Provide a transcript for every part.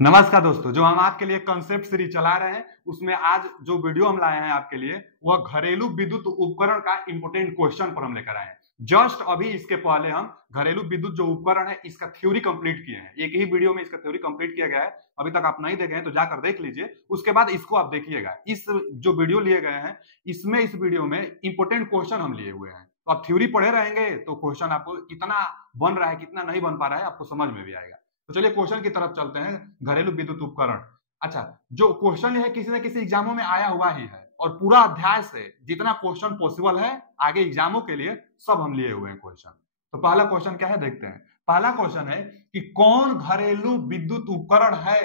नमस्कार दोस्तों, जो हम आपके लिए कंसेप्ट सीरीज चला रहे हैं उसमें आज जो वीडियो हम लाए हैं आपके लिए वह घरेलू विद्युत उपकरण का इंपोर्टेंट क्वेश्चन पर हम लेकर आए हैं। जस्ट अभी इसके पहले हम घरेलू विद्युत जो उपकरण है इसका थ्योरी कंप्लीट किए हैं। एक ही वीडियो में इसका थ्योरी कंप्लीट किया गया है। अभी तक आप नहीं देखे हैं तो जाकर देख लीजिए, उसके बाद इसको आप देखिएगा। इस जो वीडियो लिए गए हैं इसमें इस वीडियो में इंपोर्टेंट क्वेश्चन हम लिए हुए हैं, तो आप थ्योरी पढ़े रहेंगे तो क्वेश्चन आपको कितना बन रहा है कितना नहीं बन पा रहा है आपको समझ में भी आएगा। तो चलिए क्वेश्चन की तरफ चलते हैं। घरेलू विद्युत उपकरण। अच्छा, जो क्वेश्चन है किसी न किसी एग्जामों में आया हुआ ही है और पूरा अध्याय से जितना क्वेश्चन पॉसिबल है आगे एग्जामों के लिए सब हम लिए हुए हैं क्वेश्चन। तो पहला क्वेश्चन क्या है देखते हैं। पहला क्वेश्चन है कि कौन घरेलू विद्युत उपकरण है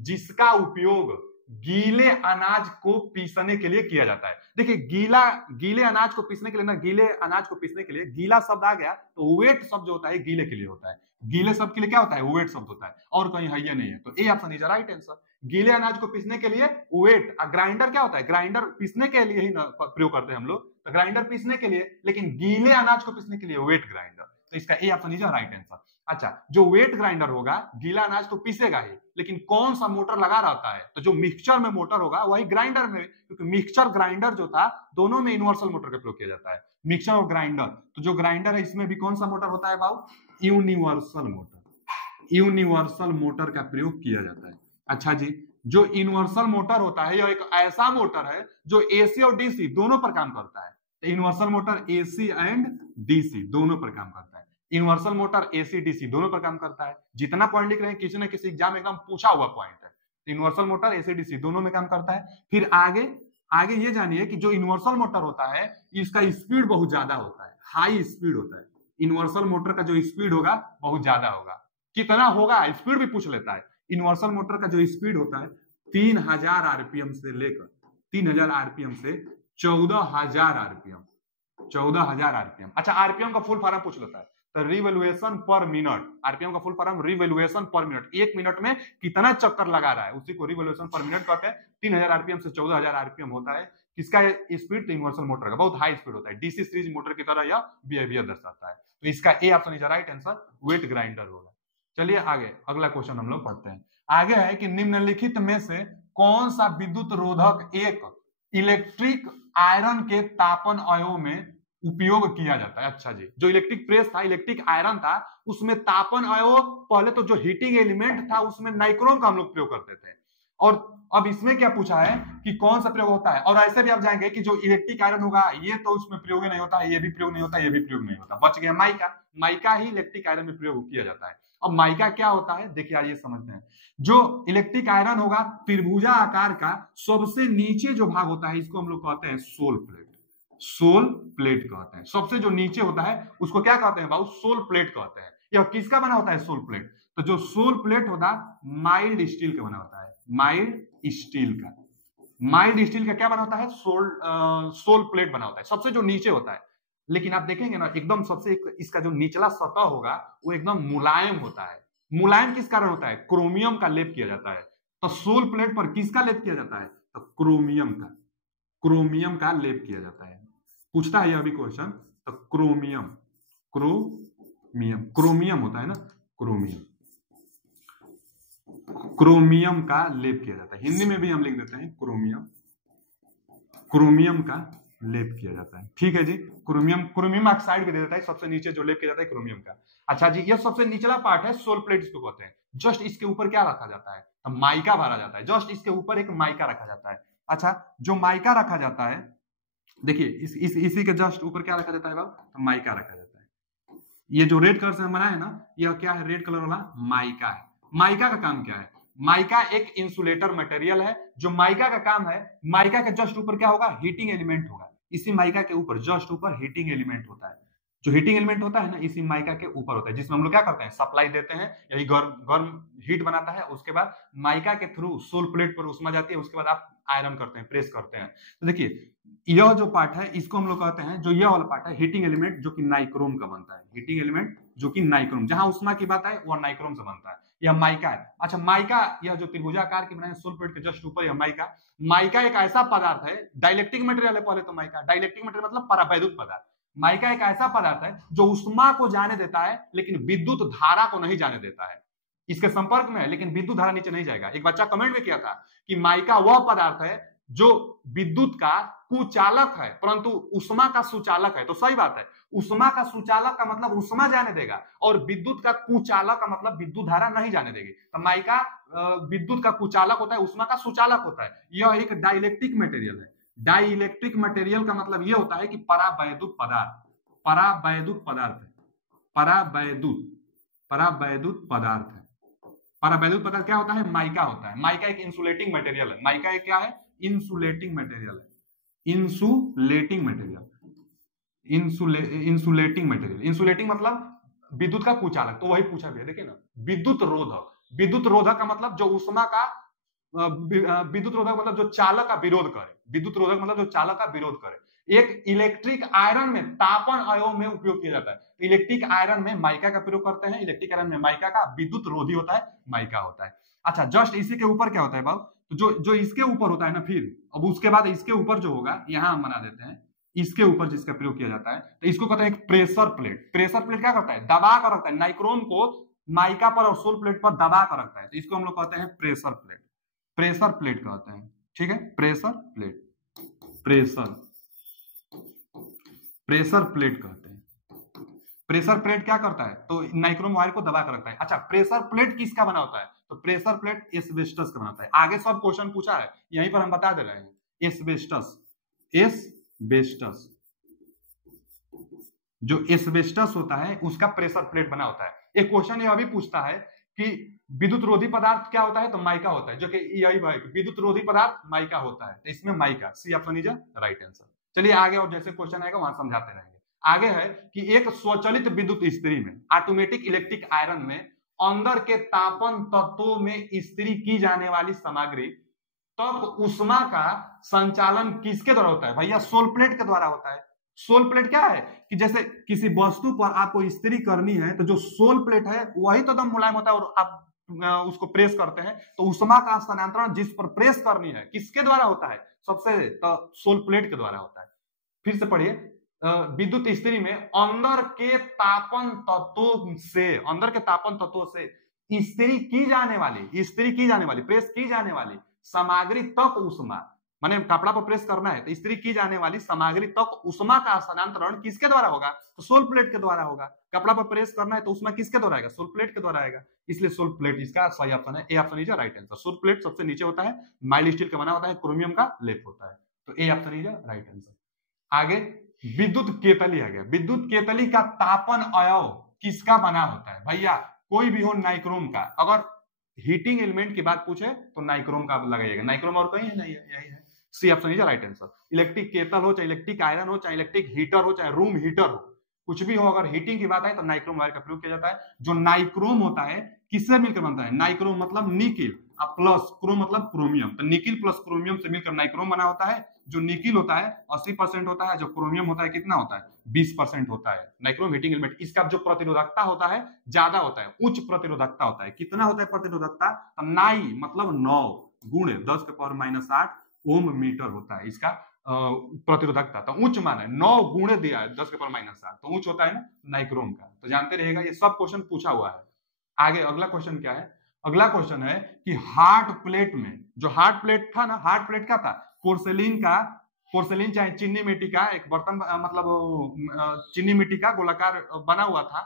जिसका उपयोग गीले अनाज को पीसने के लिए किया जाता है। देखिए गीले अनाज को पीसने के लिए ना, गीले अनाज को पीसने के लिए गीला शब्द आ गया तो वेट शब्द जो होता है गीले के लिए होता है। गीले शब्द के लिए क्या होता है? वेट शब्द होता है, और कहीं है ये नहीं है। तो ए ऑप्शन इज राइट आंसर। गीले अनाज को पीसने के लिए वेट। ग्राइंडर क्या होता है? ग्राइंडर पीसने के लिए ही प्रयोग करते हैं हम लोग, तो ग्राइंडर पीसने के लिए, लेकिन गीले अनाज को पीसने के लिए वेट ग्राइंडर। तो इसका A option is right answer. अच्छा, जो वेट ग्राइंडर होगा गीला अनाज तो पीसेगा ही, लेकिन कौन सा मोटर लगा रहता है? तो जो मिक्सचर में मोटर होगा वही ग्राइंडर में, क्योंकि मिक्सचर ग्राइंडर जो था दोनों में यूनिवर्सल मोटर का प्रयोग किया जाता है, मिक्सचर और ग्राइंडर। तो जो ग्राइंडर है इसमें भी कौन सा मोटर होता है बाबू? Universal motor. यूनिवर्सल मोटर का प्रयोग किया जाता है। अच्छा जी, जो यूनिवर्सल मोटर होता है यह एक ऐसा मोटर है जो एसी और डीसी दोनों पर काम करता है। Universal motor AC and DC दोनों पर काम करता है। यूनिवर्सल मोटर एसी डीसी दोनों पर काम करता है। जितना पॉइंट लिख रहे हैं किसी न किसी एग्जाम एकदम पूछा हुआ पॉइंट है। यूनिवर्सल मोटर एसी डीसी दोनों में काम करता है। फिर आगे आगे ये जानिए कि जो यूनिवर्सल मोटर होता है इसका स्पीड बहुत ज्यादा होता है, हाई स्पीड होता है। यूनिवर्सल मोटर का जो स्पीड होगा बहुत ज्यादा होगा। कितना होगा स्पीड भी पूछ लेता है। यूनिवर्सल मोटर का जो स्पीड होता है 3000 आरपीएम से लेकर 3000 आरपीएम से 14000 आरपीएम। 14000 आरपीएम। अच्छा, आरपीएम का फुल फॉर्म पूछ लेता है तो रिवोल्यूशन पर मिनट। आरपीएम का full form revolution per minute. एक मिनट में कितना चक्कर लगा रहा है उसी को रिवोल्यूशन पर मिनट कहते हैं। 3000 आरपीएम से 14000 आरपीएम होता है किसका स्पीड? तो यूनिवर्सल मोटर का बहुत हाई स्पीड होता है। डीसी सीरीज मोटर की तरह यह बिहेवियर दर्शाता है। तो इसका A option is right answer, wet grinder होगा। चलिए आगे अगला क्वेश्चन हम लोग पढ़ते हैं। आगे है कि निम्नलिखित में से कौन सा विद्युत रोधक एक इलेक्ट्रिक आयरन के तापन अवयव में उपयोग किया जाता है? अच्छा जी, जो इलेक्ट्रिक प्रेस था, इलेक्ट्रिक आयरन था, उसमें तापन अवयव, पहले तो जो हीटिंग एलिमेंट था उसमें नाइक्रोम का हम लोग प्रयोग करते थे, और अब इसमें क्या पूछा है कि कौन सा प्रयोग होता है। और ऐसे भी आप जाएंगे कि जो इलेक्ट्रिक आयरन होगा ये तो उसमें प्रयोग नहीं होता, ये भी प्रयोग नहीं होता, ये भी प्रयोग नहीं होता, बच गया माइका। माइका ही इलेक्ट्रिक आयरन में प्रयोग किया जाता है। अब माइका क्या होता है देखिए, आइए समझते हैं। जो इलेक्ट्रिक आयरन होगा त्रिभुजा आकार का, सबसे नीचे जो भाग होता है इसको हम लोग कहते हैं सोल प्लेट। सोल प्लेट कहते हैं। सबसे जो नीचे होता है उसको क्या कहते हैं बाबू? सोल प्लेट कहते हैं। यह किसका बना होता है? Soul plate. तो जो सोल प्लेट होता है माइल्ड स्टील का बना होता है। माइल्ड स्टील का। माइल्ड स्टील का क्या बना होता है? सोल प्लेट बना होता है, सबसे जो नीचे होता है। लेकिन आप देखेंगे ना एकदम सबसे इसका जो निचला सतह होगा वो एकदम मुलायम होता है। मुलायम किस कारण होता है? क्रोमियम का लेप किया जाता है। तो सोल प्लेट पर किसका लेप किया जाता है? तो क्रोमियम का। क्रोमियम का लेप किया जाता है। पूछता है यह भी क्वेश्चन। तो क्रोमियम, क्रोमियम, क्रोमियम होता है ना, क्रोमियम, क्रोमियम का लेप किया जाता है। हिंदी में भी हम लिख देते हैं क्रोमियम, क्रोमियम का लेप किया जाता है। ठीक है जी, क्रोमियम, क्रोमियम ऑक्साइड भी दे देता है। सबसे नीचे जो लेप किया जाता है क्रोमियम का। अच्छा जी, यह सबसे निचला पार्ट है, सोल प्लेट इसको कहते हैं। जस्ट इसके ऊपर क्या रखा जाता है? तो माइका भरा जाता है। जस्ट इसके ऊपर एक माइका रखा जाता है। अच्छा, जो माइका रखा जाता है देखिए इसी के जस्ट ऊपर क्या रखा जाता है बाबू? तो माइका रखा जाता है। ये जो रेड कलर से बना है ना, यह क्या है? रेड कलर वाला माइका है। माइका का काम क्या है? माइका एक इंसुलेटर मटेरियल है। जो माइका का काम है, माइका के जस्ट ऊपर क्या होगा? हीटिंग एलिमेंट होगा। इसी माइका के ऊपर जस्ट ऊपर हीटिंग एलिमेंट होता है। जो हीटिंग एलिमेंट होता है ना इसी माइका के ऊपर होता है, जिसमें हम लोग क्या करते हैं? सप्लाई देते हैं, यही गर्म गर्म हीट बनाता है। उसके बाद माइका के थ्रू सोल प्लेट पर उष्मा जाती है, उसके बाद आप आयरन करते हैं, प्रेस करते हैं। तो देखिए यह जो पार्ट है इसको हम लोग कहते हैं, जो यह वाला पार्ट है हीटिंग एलिमेंट, जो कि नाइक्रोम का बनता है। हीटिंग एलिमेंट जो कि नाइक्रोम, जहां उष्मा की बात है वह नाइक्रोम से बनता है। यह माइका है। अच्छा, माइका यह जो त्रिभुजाकार की बनाए सोल प्लेट के जस्ट ऊपर यह माइका। माइका एक ऐसा पदार्थ है, डाइलेक्ट्रिक मटेरियल है पहले तो माइका। डाइलेक्ट्रिक मटेरियल मतलब परावैद्युत पदार्थ। माइका एक ऐसा पदार्थ है जो उष्मा को जाने देता है लेकिन विद्युत धारा को नहीं जाने देता है। इसके संपर्क में है लेकिन विद्युत धारा नीचे नहीं जाएगा। एक बच्चा कमेंट में किया था कि माइका वह पदार्थ है जो विद्युत का कुचालक है परंतु उष्मा का सुचालक है। तो सही बात है, उष्मा का सुचालक का मतलब उष्मा जाने देगा और विद्युत का कुचालक का मतलब विद्युत धारा नहीं जाने देगी। तो माइका विद्युत का कुचालक होता है, उष्मा का सुचालक होता है। यह एक डाइलेक्ट्रिक मटेरियल है। डाइलेक्ट्रिक मटेरियल का मतलब यह होता है कि परावैद्युत पदार्थ, परावैद्युत पदार्थ है, परावैद्युत पदार्थ है। परावैद्युत पदार्थ क्या होता है? माइका होता है। माइका एक इंसुलेटिंग मटेरियल है। माइका एक क्या है? इंसुलेटिंग मटेरियल है। Insulating material, insulating material. Insulating मतलब विद्युत का कुचालक। तो वही पूछा गया, देखिए ना, विद्युत रोधक। विद्युत रोधक का मतलब जो उष्मा का, विद्युत रोधक मतलब जो चालक का विरोध करे। विद्युत रोधक मतलब जो चालक का विरोध करे। एक इलेक्ट्रिक आयरन में तापन अयों में उपयोग किया जाता है। तो इलेक्ट्रिक आयरन में माइका का प्रयोग करते हैं। इलेक्ट्रिक आयरन में माइका का, विद्युत रोधी होता है माइका होता है। अच्छा, जस्ट इसी के ऊपर क्या होता है बाबू? तो जो इसके ऊपर होता है ना, फिर अब उसके बाद इसके ऊपर जो होगा, यहां हम बना देते हैं, इसके ऊपर जिसका प्रयोग किया जाता है, तो इसको कहते हैं एक प्रेशर प्लेट। प्रेशर प्लेट क्या करता है? दबा कर रखता है नाइक्रोम को, माइका पर और सोल प्लेट पर दबा कर रखता है। तो इसको हम लोग कहते हैं प्रेशर प्लेट। प्रेशर प्लेट कहते हैं, ठीक है, प्रेशर प्लेट। प्रेशर प्लेट कहते हैं। प्रेशर प्लेट क्या करता है? तो नाइक्रोम वायर को दबा कर रखता है। अच्छा, प्रेशर प्लेट किसका बना होता है? तो प्रेशर प्लेट एस्बेस्टस का बनाता है। आगे सब क्वेश्चन पूछा है, यहीं पर हम बता दे रहे हैं। एस्बेस्टस, एस्बेस्टस, जो एस्बेस्टस होता है उसका प्रेशर प्लेट बना होता है। एक क्वेश्चन यह भी पूछता है कि विद्युत रोधी पदार्थ क्या होता है? तो माइका होता है, जो कि यही विद्युत रोधी पदार्थ माइका होता है। तो इसमें mica, C option is right answer. चलिए आगे, और जैसे क्वेश्चन आएगा वहां समझाते रहेंगे। आगे है कि एक स्वचालित विद्युत इस्त्री में, ऑटोमेटिक इलेक्ट्रिक आयरन में, अंदर के तापन तत्वों में इस्त्री की जाने वाली सामग्री तब उष्मा का संचालन किसके द्वारा होता है? भैया सोल प्लेट के द्वारा होता है। सोल प्लेट क्या है कि जैसे किसी वस्तु पर आपको इस्त्री करनी है तो जो सोल प्लेट है वही तो एकदम मुलायम होता है और आप उसको प्रेस करते हैं, तो उष्मा का स्थानांतरण जिस पर प्रेस करनी है किसके द्वारा होता है? सबसे तो सोल प्लेट के द्वारा होता है। फिर से पढ़िए, विद्युत इस्त्री में अंदर के तापन तत्वों से, अंदर के तापन तत्वों से इस्त्री की जाने वाली, प्रेस की जाने वाली सामग्री तक उष्मा, माने कपड़ा पर प्रेस करना है तो इस्त्री की जाने वाली सामग्री तक उष्मा का स्थानांतरण किसके द्वारा होगा? तो सोल प्लेट के द्वारा होगा। कपड़ा पर प्रेस करना है तो उष्मा किसके द्वारा आएगा? सोल प्लेट के द्वारा आएगा। इसलिए सोल प्लेट इसका सही ऑप्शन है। ए option is right answer. Soul plate सबसे नीचे होता है, माइल्ड स्टील का बना होता है, क्रोमियम का लेप होता है। तो ए ऑप्शन इज राइट आंसर। आगे विद्युत केतली आ गया। विद्युत केतली का तापन अयव किसका बना होता है? भैया कोई भी हो नाइक्रोम का। अगर हीटिंग एलिमेंट की बात पूछे तो नाइक्रोम का लगाइएगा। नाइक्रोम और कहीं है? नहीं है, यही है। C option is right answer. Electric kettle हो, चाहे इलेक्ट्रिक आयरन हो, चाहे इलेक्ट्रिक हीटर हो, चाहे रूम हीटर हो, कुछ भी हो, अगर हीटिंग की बात है तो नाइक्रोम वायर का प्रयोग किया जाता है। जो नाइक्रोम होता है किससे मिलकर बनता है? नाइक्रोम मतलब निकिल प्लस क्रोम मतलब क्रोमियम। तो निकिल प्लस क्रोमियम से मिलकर नाइक्रोम बना होता है। जो निकिल होता है 80% होता है, जो क्रोमियम होता है कितना होता है? 20% होता है। नाइक्रोम हीटिंग एलिमेंट, इसका जो प्रतिरोधकता होता है ज्यादा होता है, उच्च प्रतिरोधकता होता है। कितना होता है प्रतिरोधकता? तो नाई मतलब 9 गुणे 10⁻⁸ ओम मीटर होता है इसका प्रतिरोधकता। तो उच्च मान है, 9 गुणे दिया है 10⁻⁷, तो उच्च होता है ना नाइक्रोम का। तो जानते रहिएगा, ये सब क्वेश्चन पूछा हुआ है। आगे अगला क्वेश्चन क्या है? अगला क्वेश्चन है कि हार्ड प्लेट में, जो हार्ड प्लेट था ना, हार्ड प्लेट क्या था? पोर्सेलिन चाहे चीनी मिट्टी का एक बर्तन, मतलब चीनी मिट्टी का गोलाकार बना हुआ था।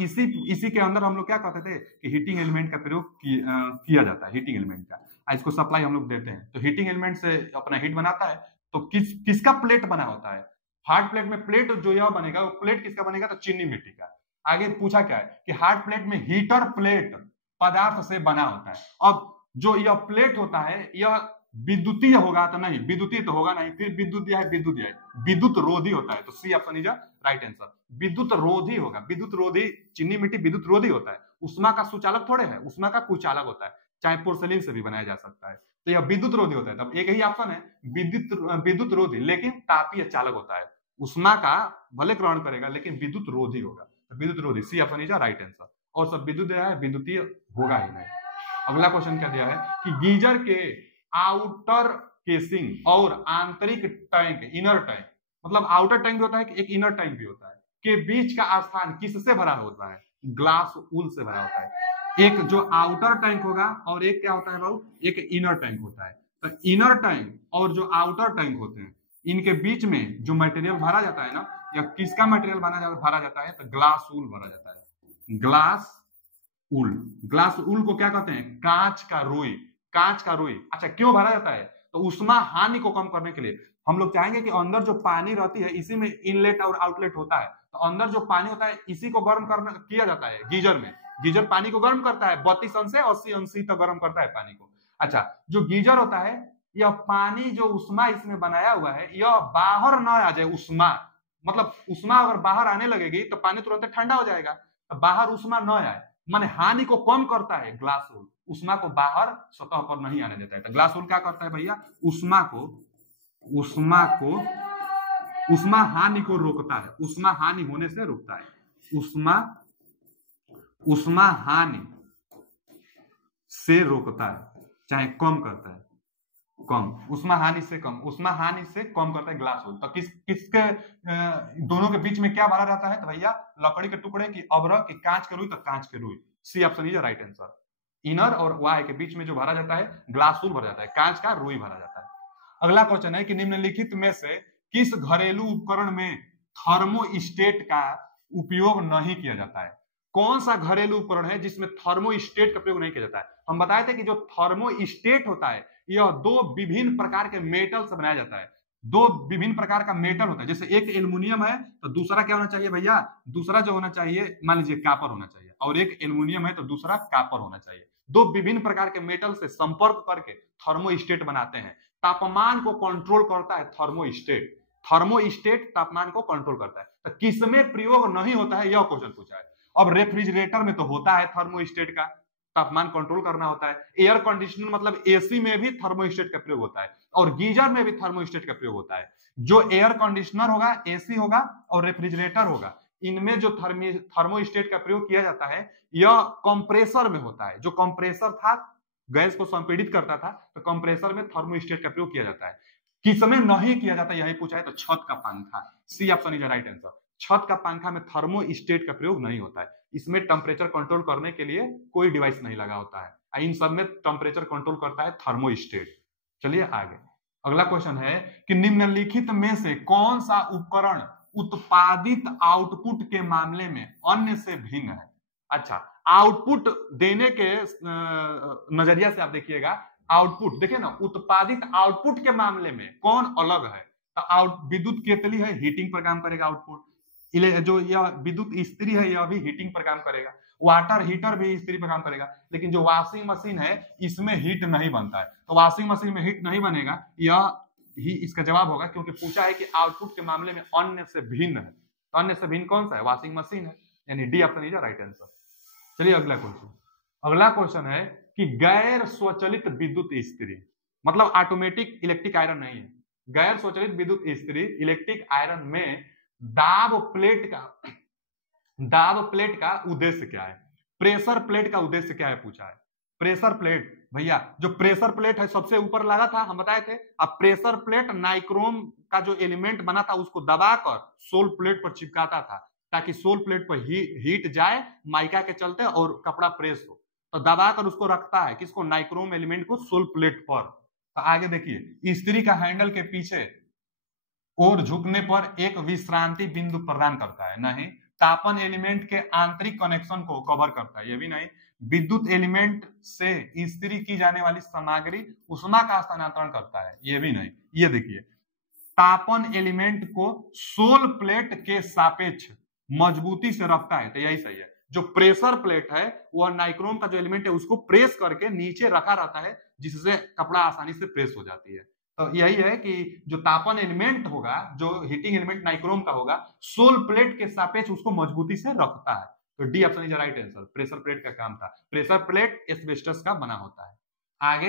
इसी के अंदर हम लोग क्या कहते थे कि हीटिंग एलिमेंट का प्रयोग किया जाता है। हीटिंग एलिमेंट का इसको सप्लाई हम लोग देते हैं, तो हीटिंग एलिमेंट से अपना हीट बनाता है। तो किसका प्लेट बना होता है? हार्ड प्लेट में प्लेट जो यह बनेगा वो प्लेट किसका बनेगा? तो चीनी मिट्टी का। आगे पूछा क्या है कि हार्ड प्लेट में हीटर प्लेट पदार्थ से बना होता है। अब जो यह प्लेट होता है यह विद्युतीय होगा? तो नहीं, विद्युतीय तो होगा नहीं। फिर विद्युत है, विद्युत रोधी होता है। तो C option is right answer. विद्युत रोधी होगा। विद्युत रोधी, चीनी मिट्टी विद्युत रोधी होता है। उष्मा का सुचालक थोड़े है, उष्मा का कुचालक होता है। चाहे पोर्सेलिन से भी बनाया जा सकता है। तो यह विद्युत रोधी होता है। तब एक ही ऑप्शन है विद्युत रोधी, लेकिन तापीय चालक होता है। उष्मा का भले ग्रहण करेगा लेकिन विद्युत रोधी होगा। तो विद्युत रोधी, C option is right answer. और सब विद्युत दिया है, विद्युतीय होगा ही नहीं। अगला क्वेश्चन क्या दिया है कि गीजर के आउटर केसिंग और आंतरिक टैंक, इनर टैंक, मतलब आउटर टैंक भी होता है, एक इनर टैंक भी होता है, के बीच का स्थान किससे भरा होता है? ग्लास वूल से भरा होता है। एक जो आउटर टैंक होगा और एक क्या होता है बाबू, एक इनर टैंक होता है। तो इनर टैंक और जो आउटर टैंक होते हैं इनके बीच में जो मटेरियल भरा जाता है ना, या किसका मटेरियल भरा जाता है, तो ग्लास वूल भरा जाता है। ग्लास वूल, ग्लास वूल को क्या कहते हैं, कांच का रुई, कांच का रुई। अच्छा क्यों भरा जाता है, तो उष्मा हानि को कम करने के लिए। हम लोग चाहेंगे कि अंदर जो पानी रहती है इसी में इनलेट और आउटलेट होता है, तो अंदर जो पानी होता है इसी को गर्म करना किया जाता है गीजर में। गीजर पानी को गर्म करता है 32 अंश से 80 अंश तक गर्म करता है पानी को। अच्छा जो गीजर होता है, यह पानी जो उष्मा इसमें बनाया हुआ है यह बाहर ना आ जाए उष्मा, मतलब उष्मा अगर बाहर आने लगेगी तो पानी तुरंत ठंडा हो जाएगा, तो बाहर उष्मा न आए, माने हानि को कम करता है ग्लास वूल, उष्मा को बाहर सतह पर नहीं आने देता है। तो ग्लास वूल क्या करता है भैया, उष्मा को उष्मा हानि को रोकता है, उष्मा हानि होने से रोकता है, उष्मा हानि से रोकता है, चाहे कम करता है, कम उष्मा हानि से कम करता है ग्लास वूल। तो किसके दोनों के बीच में क्या भरा जाता है, तो भैया लकड़ी के टुकड़े की अभ्र की कांच के रुई, तो कांच के रुई। C option is right answer. इनर और वाई के बीच में जो भरा जाता है ग्लास वूल भरा जाता है, कांच का रुई भरा जाता है। अगला क्वेश्चन है कि निम्नलिखित में से किस घरेलू उपकरण में थर्मोस्टेट का उपयोग नहीं किया जाता है। कौन सा घरेलू उपकरण है जिसमें थर्मोस्टेट का प्रयोग नहीं किया जाता है। हम बताए थे कि जो थर्मोस्टेट होता है यह दो विभिन्न प्रकार के मेटल से बनाया जाता है, दो विभिन्न प्रकार का मेटल होता है। जैसे एक एल्युमिनियम है तो दूसरा क्या होना चाहिए भैया, दूसरा जो होना चाहिए मान लीजिए कॉपर होना चाहिए, और एक एल्युमिनियम है तो दूसरा कॉपर होना चाहिए। दो विभिन्न प्रकार के मेटल से संपर्क करके थर्मोस्टेट बनाते हैं। तापमान को कंट्रोल करता है थर्मोस्टेट, थर्मोस्टेट तापमान को कंट्रोल करता है। तो किसमें प्रयोग नहीं होता है यह क्वेश्चन पूछा है। अब रेफ्रिजरेटर में तो होता है थर्मोस्टेट का, तापमान कंट्रोल करना होता है। एयर कंडीशनर मतलब एसी में भी थर्मोस्टेट का प्रयोग होता है, और गीजर में भी थर्मोस्टेट का प्रयोग होता है। जो एयर कंडीशनर होगा, एसी होगा और रेफ्रिजरेटर होगा, इनमें जो थर्मोस्टेट का प्रयोग किया जाता है यह कंप्रेसर में होता है। जो कंप्रेसर था गैस को संपीड़ित करता था, तो कंप्रेसर में थर्मोस्टेट का प्रयोग किया जाता है। किसमें नहीं किया जाता यही पूछा है, तो छत का पंखा। C option is right answer. छत का पंखा में थर्मोस्टेट का प्रयोग नहीं होता है, इसमें टेम्परेचर कंट्रोल करने के लिए कोई डिवाइस नहीं लगा होता है। इन सब में टेम्परेचर कंट्रोल करता है थर्मोस्टेट। चलिए आगे, अगला क्वेश्चन है कि निम्नलिखित में से कौन सा उपकरण उत्पादित आउटपुट के मामले में अन्य से भिन्न है। अच्छा आउटपुट देने के नजरिया से आप देखिएगा, आउटपुट देखिए ना, उत्पादित आउटपुट के मामले में कौन अलग है। तो विद्युत केतली है, हीटिंग पर काम करेगा आउटपुट। जो यह विद्युत इस्त्री है यह भी हीटिंग पर काम करेगा। वाटर हीटर भी इस्त्री पर काम करेगा। लेकिन जो वॉशिंग मशीन है इसमें हीट नहीं बनता है, तो वॉशिंग मशीन में हीट नहीं बनेगा, यह ही इसका जवाब होगा, क्योंकि पूछा है कि आउटपुट के मामले में अन्य से भिन्न है। तो अन्य से भिन्न कौन सा है, वॉशिंग मशीन है, यानी D option is right answer. चलिए अगला क्वेश्चन, अगला क्वेश्चन है कि गैर स्वचालित विद्युत इस्त्री, मतलब ऑटोमेटिक इलेक्ट्रिक आयरन नहीं है, गैर स्वचालित विद्युत इस्त्री इलेक्ट्रिक आयरन में दाब प्लेट का उद्देश्य क्या है, प्रेशर प्लेट का उद्देश्य क्या है पूछा है। प्रेशर प्लेट भैया, जो प्रेशर प्लेट है सबसे ऊपर लगा था, हम बताए थे। अब प्रेशर प्लेट नाइक्रोम का जो एलिमेंट बना था उसको दबाकर सोल प्लेट पर चिपकाता था, ताकि सोल प्लेट पर हीट जाए माइका के चलते और कपड़ा प्रेस हो। तो दबाकर उसको रखता है किसको, नाइक्रोम एलिमेंट को सोल प्लेट पर। तो आगे देखिए, इस्त्री का हैंडल के पीछे और झुकने पर एक विश्रांति बिंदु प्रदान करता है, नहीं। तापन एलिमेंट के आंतरिक कनेक्शन को कवर करता है, ये भी नहीं। विद्युत एलिमेंट से इस्त्री की जाने वाली सामग्री उष्मा का स्थानांतरण करता है, ये भी नहीं। ये देखिए, तापन एलिमेंट को सोल प्लेट के सापेक्ष मजबूती से रखता है, तो यही सही है। जो प्रेशर प्लेट है वह नाइक्रोम का जो एलिमेंट है उसको प्रेस करके नीचे रखा रहता है, जिससे कपड़ा आसानी से प्रेस हो जाती है। तो यही है कि जो तापन एलिमेंट होगा, जो हीटिंग एलिमेंट नाइक्रोम का होगा, सोल प्लेट के सापेक्ष उसको मजबूती से रखता है। तो D option is right answer. Pressure plate का काम था, प्रेशर प्लेट एस्बेस्टस का बना होता है। आगे,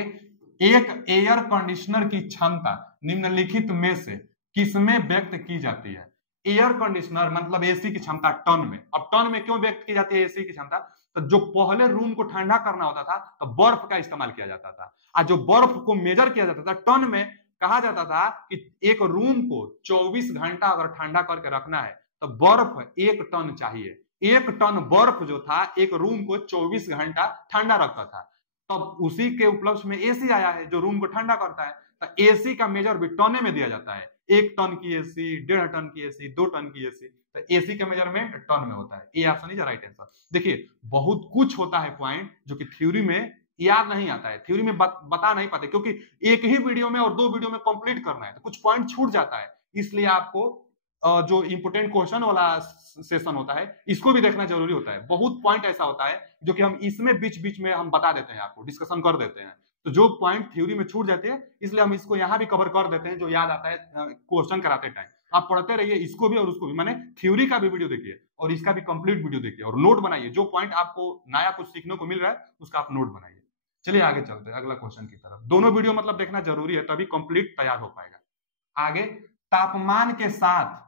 एक एयर कंडीशनर की क्षमता निम्नलिखित में से किसमें व्यक्त की जाती है। एयर कंडीशनर मतलब एसी की क्षमता टन में। अब टन में क्यों व्यक्त की जाती है एसी की क्षमता, तो जो पहले रूम को ठंडा करना होता था तो बर्फ का इस्तेमाल किया जाता था, और जो बर्फ को मेजर किया जाता था टन में, कहा जाता था कि एक रूम को 24 घंटा अगर ठंडा करके रखना है तो बर्फ 1 टन चाहिए। 1 टन बर्फ जो था एक रूम को 24 घंटा ठंडा रखता था। तब उसी के उपलक्ष्य में एसी आया है जो रूम को ठंडा करता है। तो एसी का मेजर भी टन में दिया जाता है। 1 टन की एसी, 1.5 टन की एसी, 2 टन की एसी, तो एसी का मेजरमेंट टन में होता है। ये ऑप्शन इज राइट आंसर। देखिए बहुत कुछ होता है पॉइंट जो कि थ्योरी में याद नहीं आता है, थ्योरी में बता नहीं पाते, क्योंकि एक ही वीडियो में और 2 वीडियो में कंप्लीट करना है तो कुछ पॉइंट छूट जाता है। इसलिए आपको जो इंपोर्टेंट क्वेश्चन वाला सेशन होता है इसको भी देखना जरूरी होता है। बहुत पॉइंट ऐसा होता है जो कि हम इसमें बीच बीच में हम बता देते हैं, आपको डिस्कशन कर देते हैं, तो जो पॉइंट थ्योरी में छूट जाते हैं इसलिए हम इसको यहाँ भी कवर कर देते हैं जो याद आता है क्वेश्चन कराते टाइम। आप पढ़ते रहिए इसको भी और उसको भी, माने थ्योरी का भी वीडियो देखिए और इसका भी कंप्लीट वीडियो देखिए और नोट बनाइए। जो पॉइंट आपको नया कुछ सीखने को मिल रहा है उसका आप नोट बनाइए। चलिए आगे चलते हैं अगला क्वेश्चन की तरफ। दोनों वीडियो मतलब देखना जरूरी है तभी कंप्लीट तैयार हो पाएगा। आगे, तापमान के साथ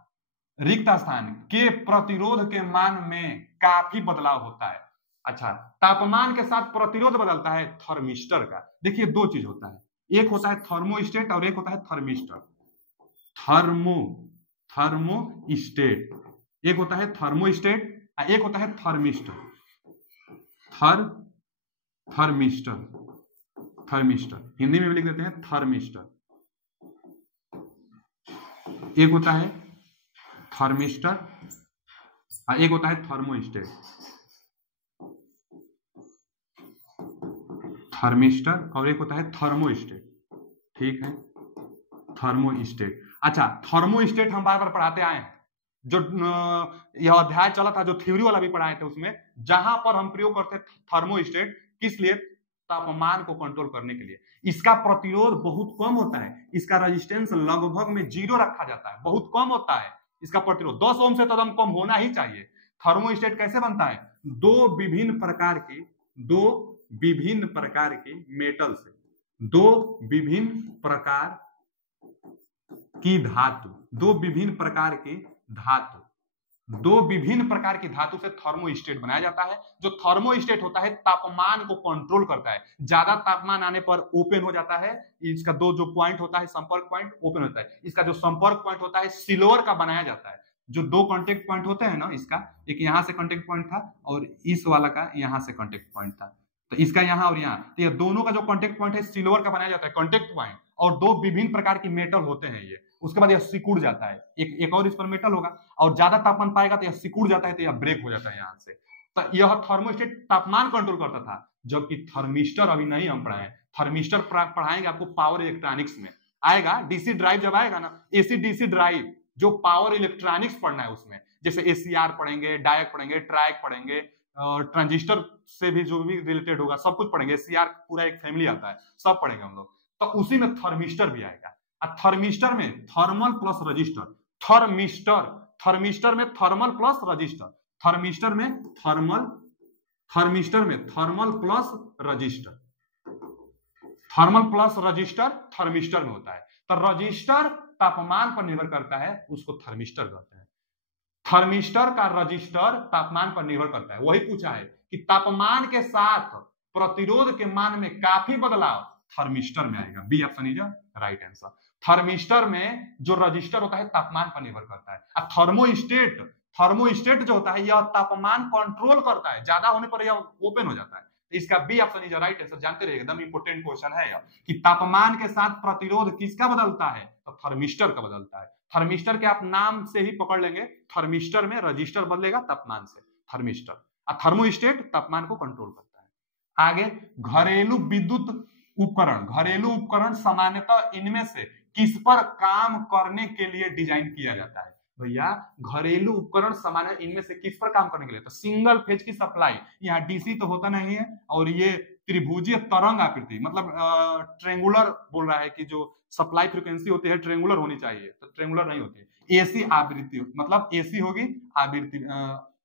रिक्त स्थान के प्रतिरोध के मान में काफी बदलाव होता है। अच्छा, तापमान के साथ प्रतिरोध बदलता है थर्मिस्टर का। देखिए 2 चीज होता है, एक होता है थर्मोस्टेट और एक होता है थर्मिस्टर। थर्मोस्टेट एक होता है थर्मोस्टेट, एक होता है थर्मिस्टर। थर्मिस्टर हिंदी में भी लिख देते हैं थर्मिस्टर। एक होता है थर्मिस्टर, एक होता है थर्मोस्टेट। थर्मिस्टर और एक होता है थर्मोस्टेट। ठीक है, थर्मोस्टेट। अच्छा, थर्मोस्टेट हम बार बार पढ़ाते आए हैं, जो यह अध्याय चला था जो थ्योरी वाला भी पढ़ाए थे उसमें, जहां पर हम प्रयोग करते थर्मोस्टेट किस लिए, तापमान को कंट्रोल करने के लिए। इसका प्रतिरोध बहुत कम होता है, इसका रेजिस्टेंस लगभग में 0 रखा जाता है, बहुत कम होता है इसका प्रतिरोध। 10 ओम से तो एकदम कम होना ही चाहिए। थर्मोस्टेट कैसे बनता है, दो विभिन्न प्रकार की मेटल से, दो विभिन्न प्रकार की धातु से थर्मोस्टेट बनाया जाता है। जो थर्मोस्टेट होता है तापमान को कंट्रोल करता है, ज्यादा तापमान आने पर ओपन हो जाता है। इसका दो जो पॉइंट होता है, संपर्क पॉइंट ओपन होता है। इसका जो संपर्क पॉइंट होता है सिल्वर का बनाया जाता है। जो 2 कांटेक्ट पॉइंट होते हैं ना, इसका एक यहां से कांटेक्ट पॉइंट था और इस वाला का यहां से कांटेक्ट पॉइंट था, तो इसका यहां और यहां, तो ये दोनों का जो कांटेक्ट पॉइंट है सिल्वर का बनाया जाता है कांटेक्ट पॉइंट। और 2 विभिन्न प्रकार की मेटल होते हैं ये। उसके बाद यह सिकुड़ जाता है, एक और इस पर मेटल होगा और ज्यादा तापमान पाएगा तो यह सिकुड़ जाता है, तो यह ब्रेक हो जाता है यहां से। तो यह थर्मोस्टेट तापमान कंट्रोल करता था, जबकि थर्मिस्टर अभी नहीं हम पढ़ाए। थर्मिस्टर पढ़ाएंगे आपको पावर इलेक्ट्रॉनिक्स में आएगा। डीसी ड्राइव जब आएगा ना, एसी डीसी ड्राइव, जो पावर इलेक्ट्रॉनिक्स पढ़ना है उसमें, जैसे एसीआर पढ़ेंगे, डायक पढ़ेंगे, ट्रायक पढ़ेंगे, ट्रांजिस्टर से भी जो भी रिलेटेड होगा सब कुछ पढ़ेंगे। एसीआर पूरा एक फैमिली आता है, सब पढ़ेंगे हम लोग। तो उसी में थर्मिस्टर भी आएगा। थर्मिस्टर में थर्मल प्लस रजिस्टर, थर्मिस्टर में थर्मल प्लस रजिस्टर, थर्मिस्टर में थर्मल प्लस रजिस्टर, थर्मिस्टर में होता है। तो रजिस्टर तापमान पर निर्भर करता है, उसको थर्मिस्टर कहते हैं। थर्मिस्टर का रजिस्टर तापमान पर निर्भर करता है। वही पूछा है कि तापमान के साथ प्रतिरोध के मान में काफी बदलाव थर्मिस्टर में आएगा। B option is right answer. Thermistor में जो रजिस्टर होता है तापमान पर निर्भर करता है। थर्मोस्टेट जो होता है यह तापमान कंट्रोल करता है, ज्यादा होने पर यह ओपन हो जाता है। इसका B option is right answer. जानते रहिए, एकदम इंपोर्टेंट क्वेश्चन है यह कि तापमान के साथ प्रतिरोध किसका बदलता है, तो थर्मिस्टर का बदलता है। थर्मिस्टर के आप नाम से ही पकड़ लेंगे, थर्मिस्टर में रजिस्टर बदलेगा तापमान से, थर्मिस्टर। और थर्मोस्टेट तापमान को कंट्रोल करता है। आगे, घरेलू विद्युत उपकरण सामान्यतः इनमें से किस पर काम करने के लिए डिजाइन किया जाता है। भैया घरेलू उपकरण सामान्य इनमें से किस पर काम करने के लिए, तो सिंगल फेज की सप्लाई। यहाँ डीसी तो होता नहीं है, और ये त्रिभुजीय तरंग आकृति, मतलब ट्रेंगुलर बोल रहा है कि जो सप्लाई फ्रीक्वेंसी होती है ट्रेंगुलर होनी चाहिए, तो ट्रेंगुलर नहीं होती है। एसी आवृत्ति, मतलब एसी होगी आवृत्ति,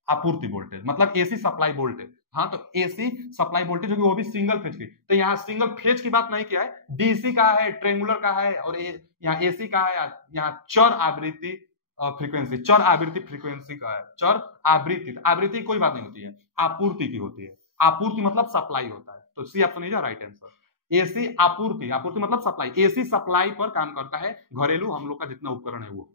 आपूर्ति वोल्टेज, मतलब एसी सप्लाई वोल्टेज। हाँ, तो एसी सप्लाई वोल्टेज होगी, वो भी सिंगल फेज की। तो यहाँ सिंगल फेज की बात नहीं किया है, डीसी का है, ट्रेंगुलर का है, और यहाँ एसी का है, यहाँ चर आवृत्ति फ्रीक्वेंसी, चर आवृत्ति फ्रीक्वेंसी का है। चर आवृत्ति कोई बात नहीं होती है, आपूर्ति की होती है। आपूर्ति मतलब सप्लाई होता है, तो C option is right answer. AC आपूर्ति मतलब सप्लाई, एसी सप्लाई पर काम करता है घरेलू हम लोग का जितना उपकरण है वो।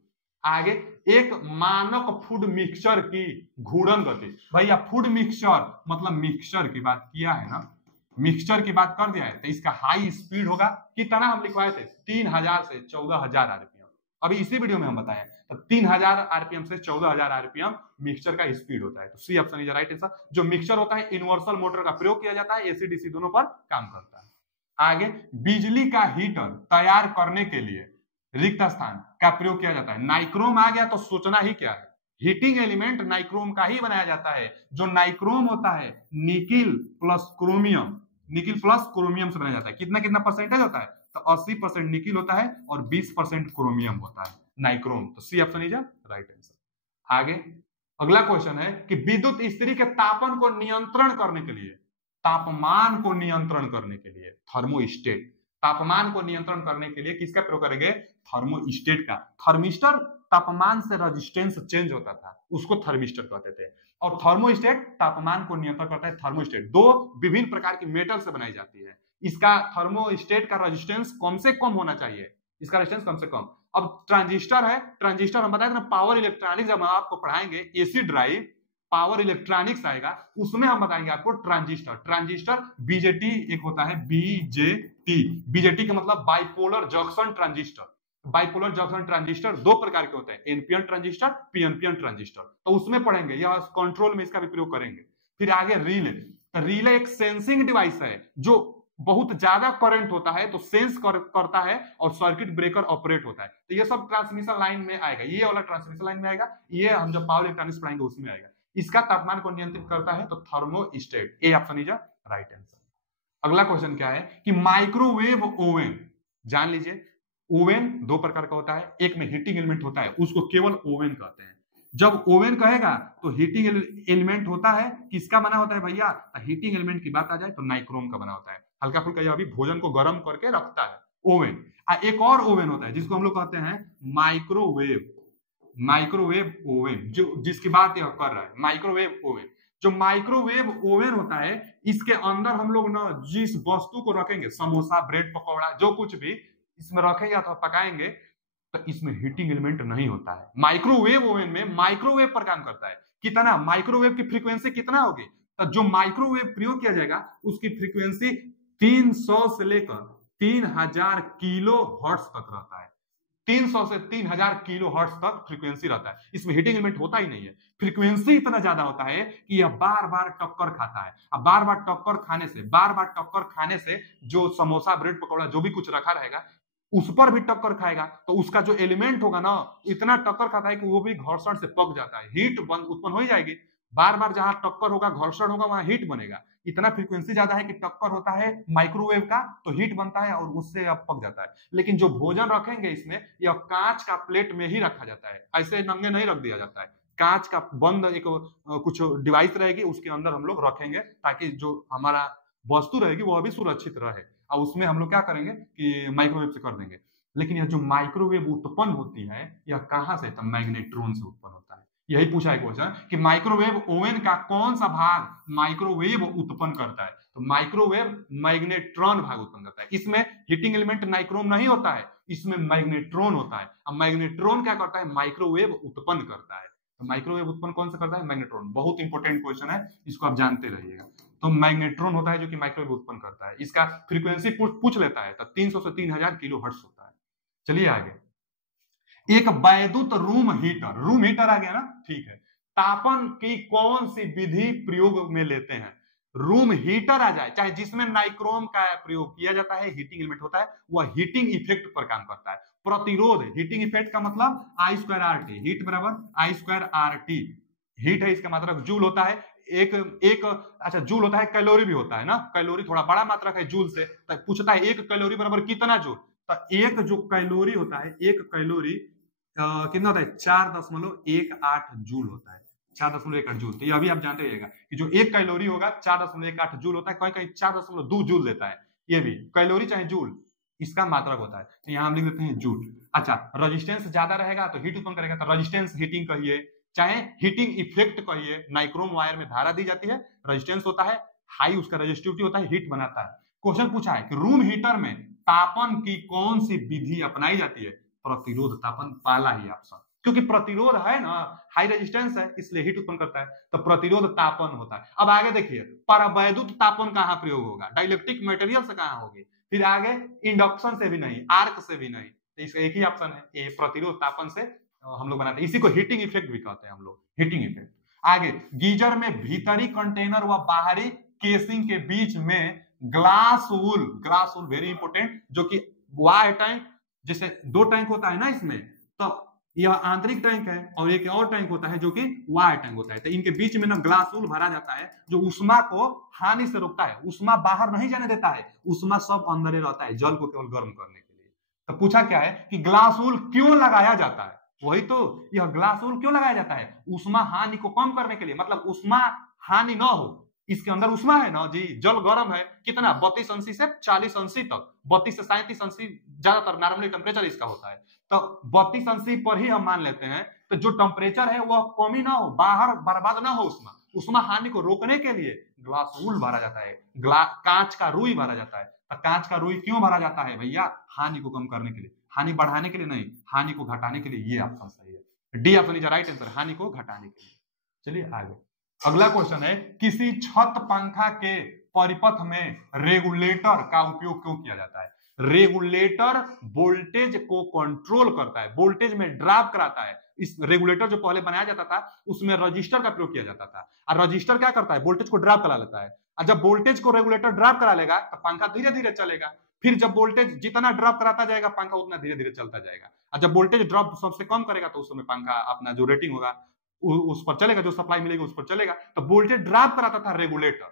आगे एक मानक फूड मिक्सचर की घूर्णन गति। भैया फूड मिक्सचर मतलब मिक्सचर की बात किया है ना, मिक्सचर की बात कर दिया है, तो इसका हाई स्पीड होगा कितना हम लिखवाए थे 3000 से 14000 आरपीएम। अभी इसी वीडियो में हम बताए तो 3000 आरपीएम से 14000 आरपीएम मिक्सचर का स्पीड होता है। तो C option is right answer. जो मिक्सचर होता है यूनिवर्सल मोटर का प्रयोग किया जाता है, एसी डीसी दोनों पर काम करता है। आगे बिजली का हीटर तैयार करने के लिए रिक्त स्थान का प्रयोग किया जाता है। नाइक्रोम आ गया तो सोचना ही क्या है, हीटिंग एलिमेंट नाइक्रोम का ही बनाया जाता है। जो नाइक्रोम होता है nickel plus chromium, nickel plus chromium से बनाया जाता है। कितना कितना परसेंटेज होता है, तो 80% निकिल होता है और 20% क्रोमियम होता है नाइक्रोम। तो C option is right answer. आगे अगला क्वेश्चन है कि विद्युत स्त्री के तापन को नियंत्रण करने के लिए, तापमान को नियंत्रण करने के लिए थर्मोस्टेट, तापमान को नियंत्रण करने के लिए किसका प्रयोग करेंगे, थर्मोस्टेट का। थर्मिस्टर तापमान से रेजिस्टेंस चेंज होता था, उसको थर्मिस्टर कहते थे, और थर्मोस्टेट तापमान को नियंत्रण करता है। थर्मोस्टेट दो विभिन्न प्रकार की मेटल से बनाई जाती है। इसका थर्मोस्टेट का रेजिस्टेंस कम से कम होना चाहिए, इसका रेजिस्टेंस कम से कम। अब ट्रांजिस्टर है, ट्रांजिस्टर हम बताए ना पावर इलेक्ट्रॉनिक्स, जब हम आपको पढ़ाएंगे एसी ड्राइव पावर इलेक्ट्रॉनिक्स आएगा, उसमें हम बताएंगे आपको ट्रांजिस्टर। ट्रांजिस्टर बीजेटी एक होता है, बीजेटी, बीजेटी का मतलब bipolar junction transistor. Bipolar junction transistor दो प्रकार के होते हैं, एनपीएन ट्रांजिस्टर, पीएनपीएन ट्रांजिस्टर, तो उसमें पढ़ेंगे या कंट्रोल में इसका भी प्रयोग करेंगे। फिर आगे रिले, तो रिले एक सेंसिंग डिवाइस है जो बहुत ज्यादा करंट होता है तो सेंस करता है और सर्किट ब्रेकर ऑपरेट होता है। तो ये सब ट्रांसमिशन लाइन में आएगा, ये वाला ट्रांसमिशन लाइन में आएगा, ये हम जब पावर इलेक्ट्रॉनिक्स पढ़ाएंगे उसमें आएगा। इसका तापमान को नियंत्रित करता है तो thermostat, A option is right answer. अगला क्वेश्चन क्या है कि माइक्रोवेव ओवन, जान लीजिए ओवन दो प्रकार का होता है, एक में हीटिंग एलिमेंट होता है उसको केवल ओवन कहते हैं। जब ओवन कहेगा तो हीटिंग एलिमेंट होता है, किसका बना होता है भैया, हीटिंग एलिमेंट की बात आ जाए तो नाइक्रोम का बना होता है। हल्का फुल्का अभी भोजन को गर्म करके रखता है ओवन। एक और ओवन होता है जिसको हम लोग कहते हैं माइक्रोवेव, माइक्रोवेव ओवन, जो जिसकी बात यह कर रहा है माइक्रोवेव ओवन। जो माइक्रोवेव ओवन होता है इसके अंदर हम लोग ना जिस वस्तु को रखेंगे, समोसा ब्रेड पकौड़ा जो कुछ भी इसमें रखेंगे अथवा पकाएंगे, तो इसमें हीटिंग एलिमेंट नहीं होता है। माइक्रोवेव ओवन में माइक्रोवेव पर काम करता है। कितना माइक्रोवेव की फ्रीक्वेंसी कितना होगी, तो जो माइक्रोवेव प्रयोग किया जाएगा उसकी फ्रीक्वेंसी 300 से लेकर 3000 किलो हर्ट्ज तक रहता है। 300 से 3000 किलो हर्ट्ज तक फ्रीक्वेंसी रहता है। इसमें हीटिंग एलिमेंट होता ही नहीं है। फ्रीक्वेंसी इतना ज्यादा होता है कि यह बार बार टक्कर खाता है। अब बार बार टक्कर खाने से जो समोसा ब्रेड पकौड़ा जो भी कुछ रखा रहेगा उस पर भी टक्कर खाएगा, तो उसका जो एलिमेंट होगा ना इतना टक्कर खाता है कि वो भी घर्षण से पक जाता है, हीट उत्पन्न हो जाएगी। बार बार जहां टक्कर होगा घर्षण होगा वहां हीट बनेगा। इतना फ्रीक्वेंसी ज्यादा है कि टक्कर होता है माइक्रोवेव का तो हीट बनता है और उससे अब पक जाता है। लेकिन जो भोजन रखेंगे इसमें यह कांच का प्लेट में ही रखा जाता है, ऐसे नंगे नहीं रख दिया जाता है। कांच का बंद एक कुछ डिवाइस रहेगी उसके अंदर हम लोग रखेंगे ताकि जो हमारा वस्तु रहेगी वो अभी सुरक्षित रहे, और उसमें हम लोग क्या करेंगे कि माइक्रोवेव से कर देंगे। लेकिन यह जो माइक्रोवेव उत्पन्न होती है यह कहां से, तो मैग्नेट्रॉन से उत्पन्न होता है। यही पूछा है क्वेश्चन कि माइक्रोवेव ओवन का कौन सा भाग माइक्रोवेव उत्पन्न करता है, तो माइक्रोवेव मैग्नेट्रॉन भाग उत्पन्न करता है। इसमें हीटिंग एलिमेंट नाइक्रोम नहीं होता है, इसमें मैग्नेट्रॉन होता है। अब मैग्नेट्रॉन क्या करता है, माइक्रोवेव उत्पन्न करता है। तो माइक्रोवेव उत्पन्न कौन सा करता है, मैग्नेट्रॉन। बहुत इंपॉर्टेंट क्वेश्चन है, इसको आप जानते रहिएगा। तो मैग्नेट्रॉन होता है जो कि माइक्रोवेव उत्पन्न करता है। इसका फ्रीक्वेंसी पूछ लेता है तो 300 से 3000 किलो हर्ट्ज होता है। चलिए आगे, एक वैद्युत रूम हीटर आ गया ना, ठीक है। तापन की कौन सी विधि प्रयोग में लेते हैं, रूम हीटर आ जाए चाहे जिसमें नाइक्रोम का प्रयोग किया जाता है, हीटिंग एलिमेंट होता है, वह हीटिंग इफेक्ट पर काम करता है। प्रतिरोध, हीटिंग इफेक्ट का मतलब I²RT, हीट बराबर I²RT। हीट है इसका मतलब जूल होता है, एक अच्छा जूल होता है, कैलोरी भी होता है ना, कैलोरी थोड़ा बड़ा मात्रा है जूल से, तो पूछता है एक कैलोरी बराबर कितना जूल, तो एक जो कैलोरी होता है, एक कैलोरी कितना होता है 4.18 जूल होता है, 4.18 जूल। तो ये अभी आप जानते रहिएगा कि जो एक कैलोरी होगा 4.18 जूल होता है, कहीं कहीं 4.2 जूल देता है। ये भी कैलोरी चाहे जूल इसका मात्रक होता है, तो यहाँ हम लिख देते हैं जूल। अच्छा, रेजिस्टेंस ज्यादा रहेगा तो हीट उत्पन्न करेगा, तो रेजिस्टेंस हीटिंग कहिए चाहे हीटिंग इफेक्ट कहिए। नाइक्रोम वायर में धारा दी जाती है, रेजिस्टेंस होता है हाई, उसका रेजिस्टिविटी होता है, हीट बनाता है। क्वेश्चन पूछा है कि रूम हीटर में तापन की कौन सी विधि अपनाई जाती है, प्रतिरोध तापन, पहला ही ऑप्शन। क्योंकि प्रतिरोध है ना, हाई रेजिस्टेंस है, इसलिए हीट उत्पन्न करता है, तो प्रतिरोध तापन होता है। अब आगे देखिए, परावैद्युत तापन कहाँ प्रयोग होगा, डाइलेक्ट्रिक मटेरियल से कहाँ होगी, फिर आगे इंडक्शन से भी नहीं, आर्क से भी नहीं, तो इसका एक ही ऑप्शन है, ये प्रतिरोध तापन से हम लोग बनाते हैं। इसी को हीटिंग इफेक्ट भी कहते हैं हम लोग, हीटिंग इफेक्ट। आगे, गीजर में भीतरी कंटेनर व बाहरी केसिंग के बीच में ग्लास वूल वेरी इंपोर्टेंट, जो कि वाटर टैंक, जैसे दो टैंक होता है ना इसमें, तो यह आंतरिक टैंक है और एक और टैंक होता है जो कि वाटर टैंक होता है, तो इनके बीच में ना ग्लास वूल भरा जाता है जो उष्मा को हानि से रोकता है, उष्मा बाहर नहीं जाने देता है, उष्मा सब अंदर ही रहता है, जल को केवल गर्म करने के लिए। तो पूछा क्या है कि ग्लास वूल क्यों लगाया जाता है, वही तो, यह ग्लास वूल क्यों लगाया जाता है, उष्मा हानि को कम करने के लिए, मतलब उष्मा हानि ना हो, इसके अंदर उष्मा है ना जी, जल गर्म है, कितना 32 अंशी से 40 अंशी तक, 32 से 37 अंशी ज्यादातर नॉर्मली टेम्परेचर इसका होता है, तो 32 अंशी पर ही हम मान लेते हैं, तो जो टेम्परेचर है वह कमी ना हो, बाहर बर्बाद ना हो उष्मा, उष्मा हानि को रोकने के लिए ग्लास वूल भरा जाता है, कांच का रुई भरा जाता है। तो कांच का रुई क्यों भरा जाता है भैया, हानि को कम करने के लिए, हानि बढ़ाने के लिए नहीं, हानि को घटाने के लिए, ये ऑप्शन सही है, D option is right answer, हानि को घटाने के लिए। चलिए आगे, अगला क्वेश्चन है, किसी छत पंखा के परिपथ में रेगुलेटर का उपयोग क्यों किया जाता है। रेगुलेटर वोल्टेज को कंट्रोल करता है, वोल्टेज में ड्रॉप कराता है। इस रेगुलेटर जो पहले बनाया जाता था उसमें रजिस्टर का प्रयोग किया जाता था, और रजिस्टर क्या करता है, वोल्टेज को ड्रॉप करा लेता है, और जब वोल्टेज को रेगुलेटर ड्रॉप करा लेगा तो पंखा धीरे धीरे चलेगा, फिर जब वोल्टेज जितना ड्रॉप कराता जाएगा पंखा उतना धीरे धीरे चलता जाएगा, और जब वोल्टेज ड्रॉप सबसे कम करेगा तो उस समय पंखा अपना जो रेटिंग होगा उस पर चलेगा, जो सप्लाई मिलेगी उस पर चलेगा। तो वोल्टेज ड्रॉप कराता था रेगुलेटर,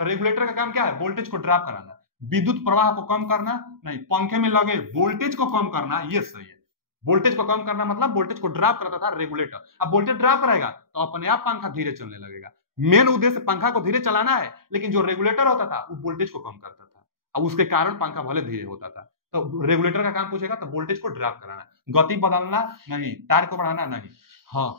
तो रेगुलेटर का काम क्या है, वोल्टेज को ड्रॉप कराना, विद्युत प्रवाह को कम करना नहीं, पंखे में लगे वोल्टेज को कम करना, ये सही है, वोल्टेज को कम करना मतलब वोल्टेज को ड्रॉप कराता था रेगुलेटर। अब वोल्टेज ड्रॉप करेगा तो अपने आप पंखा धीरे चलने लगेगा, मेन उद्देश्य पंखा को धीरे चलाना है, लेकिन जो रेगुलेटर होता था वो वोल्टेज को कम करता था, अब उसके कारण पंखा भले धीरे होता था। तो रेगुलेटर का काम पूछेगा तो वोल्टेज को ड्रॉप कराना, गति बदलना नहीं, तार को बढ़ाना नहीं। हाँ,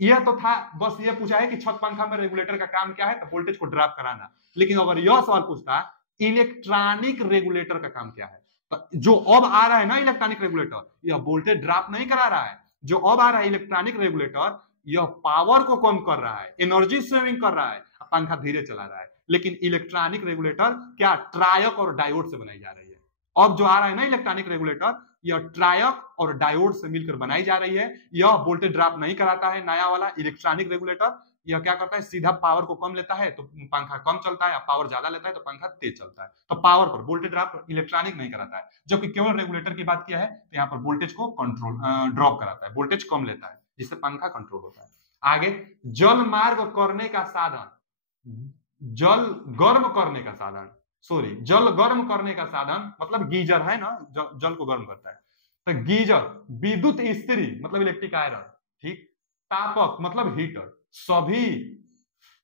यह तो था, बस ये पूछा है कि छत पंखा में रेगुलेटर का काम क्या है, तो वोल्टेज को ड्रॉप कराना। लेकिन अगर यह सवाल पूछता इलेक्ट्रॉनिक रेगुलेटर का काम क्या है, तो जो अब आ रहा है ना इलेक्ट्रॉनिक रेगुलेटर, यह वोल्टेज ड्रॉप नहीं करा रहा है, जो अब आ रहा है इलेक्ट्रॉनिक रेगुलेटर यह पावर को कम कर रहा है, एनर्जी सेविंग कर रहा है, पंखा धीरे चला रहा है। लेकिन इलेक्ट्रॉनिक रेगुलेटर क्या ट्रायक और डायोड से बनाई जा रही है, अब जो आ रहा है ना इलेक्ट्रॉनिक रेगुलेटर यह ट्रायक और डायोड से मिलकर बनाई जा रही है, यह वोल्टेज ड्रॉप नहीं कराता है। नया वाला इलेक्ट्रॉनिक रेगुलेटर यह क्या करता है, सीधा पावर को कम लेता है तो पंखा कम चलता है, पावर ज्यादा लेता है तो पंखा तेज चलता है, तो पावर पर वोल्टेज ड्रॉप इलेक्ट्रॉनिक नहीं कराता है। जबकि केवल रेगुलेटर की बात किया है तो यहाँ पर वोल्टेज को कंट्रोल ड्रॉप कराता है, वोल्टेज कम लेता है, जिससे पंखा कंट्रोल होता है। आगे, जल मार्ग करने का साधन, जल गर्म करने का साधन, सॉरी जल गर्म करने का साधन मतलब गीजर है ना, जल को गर्म करता है, तो गीजर, विद्युत इस्त्री मतलब इलेक्ट्रिक आयरन, ठीक, तापक मतलब हीटर, सभी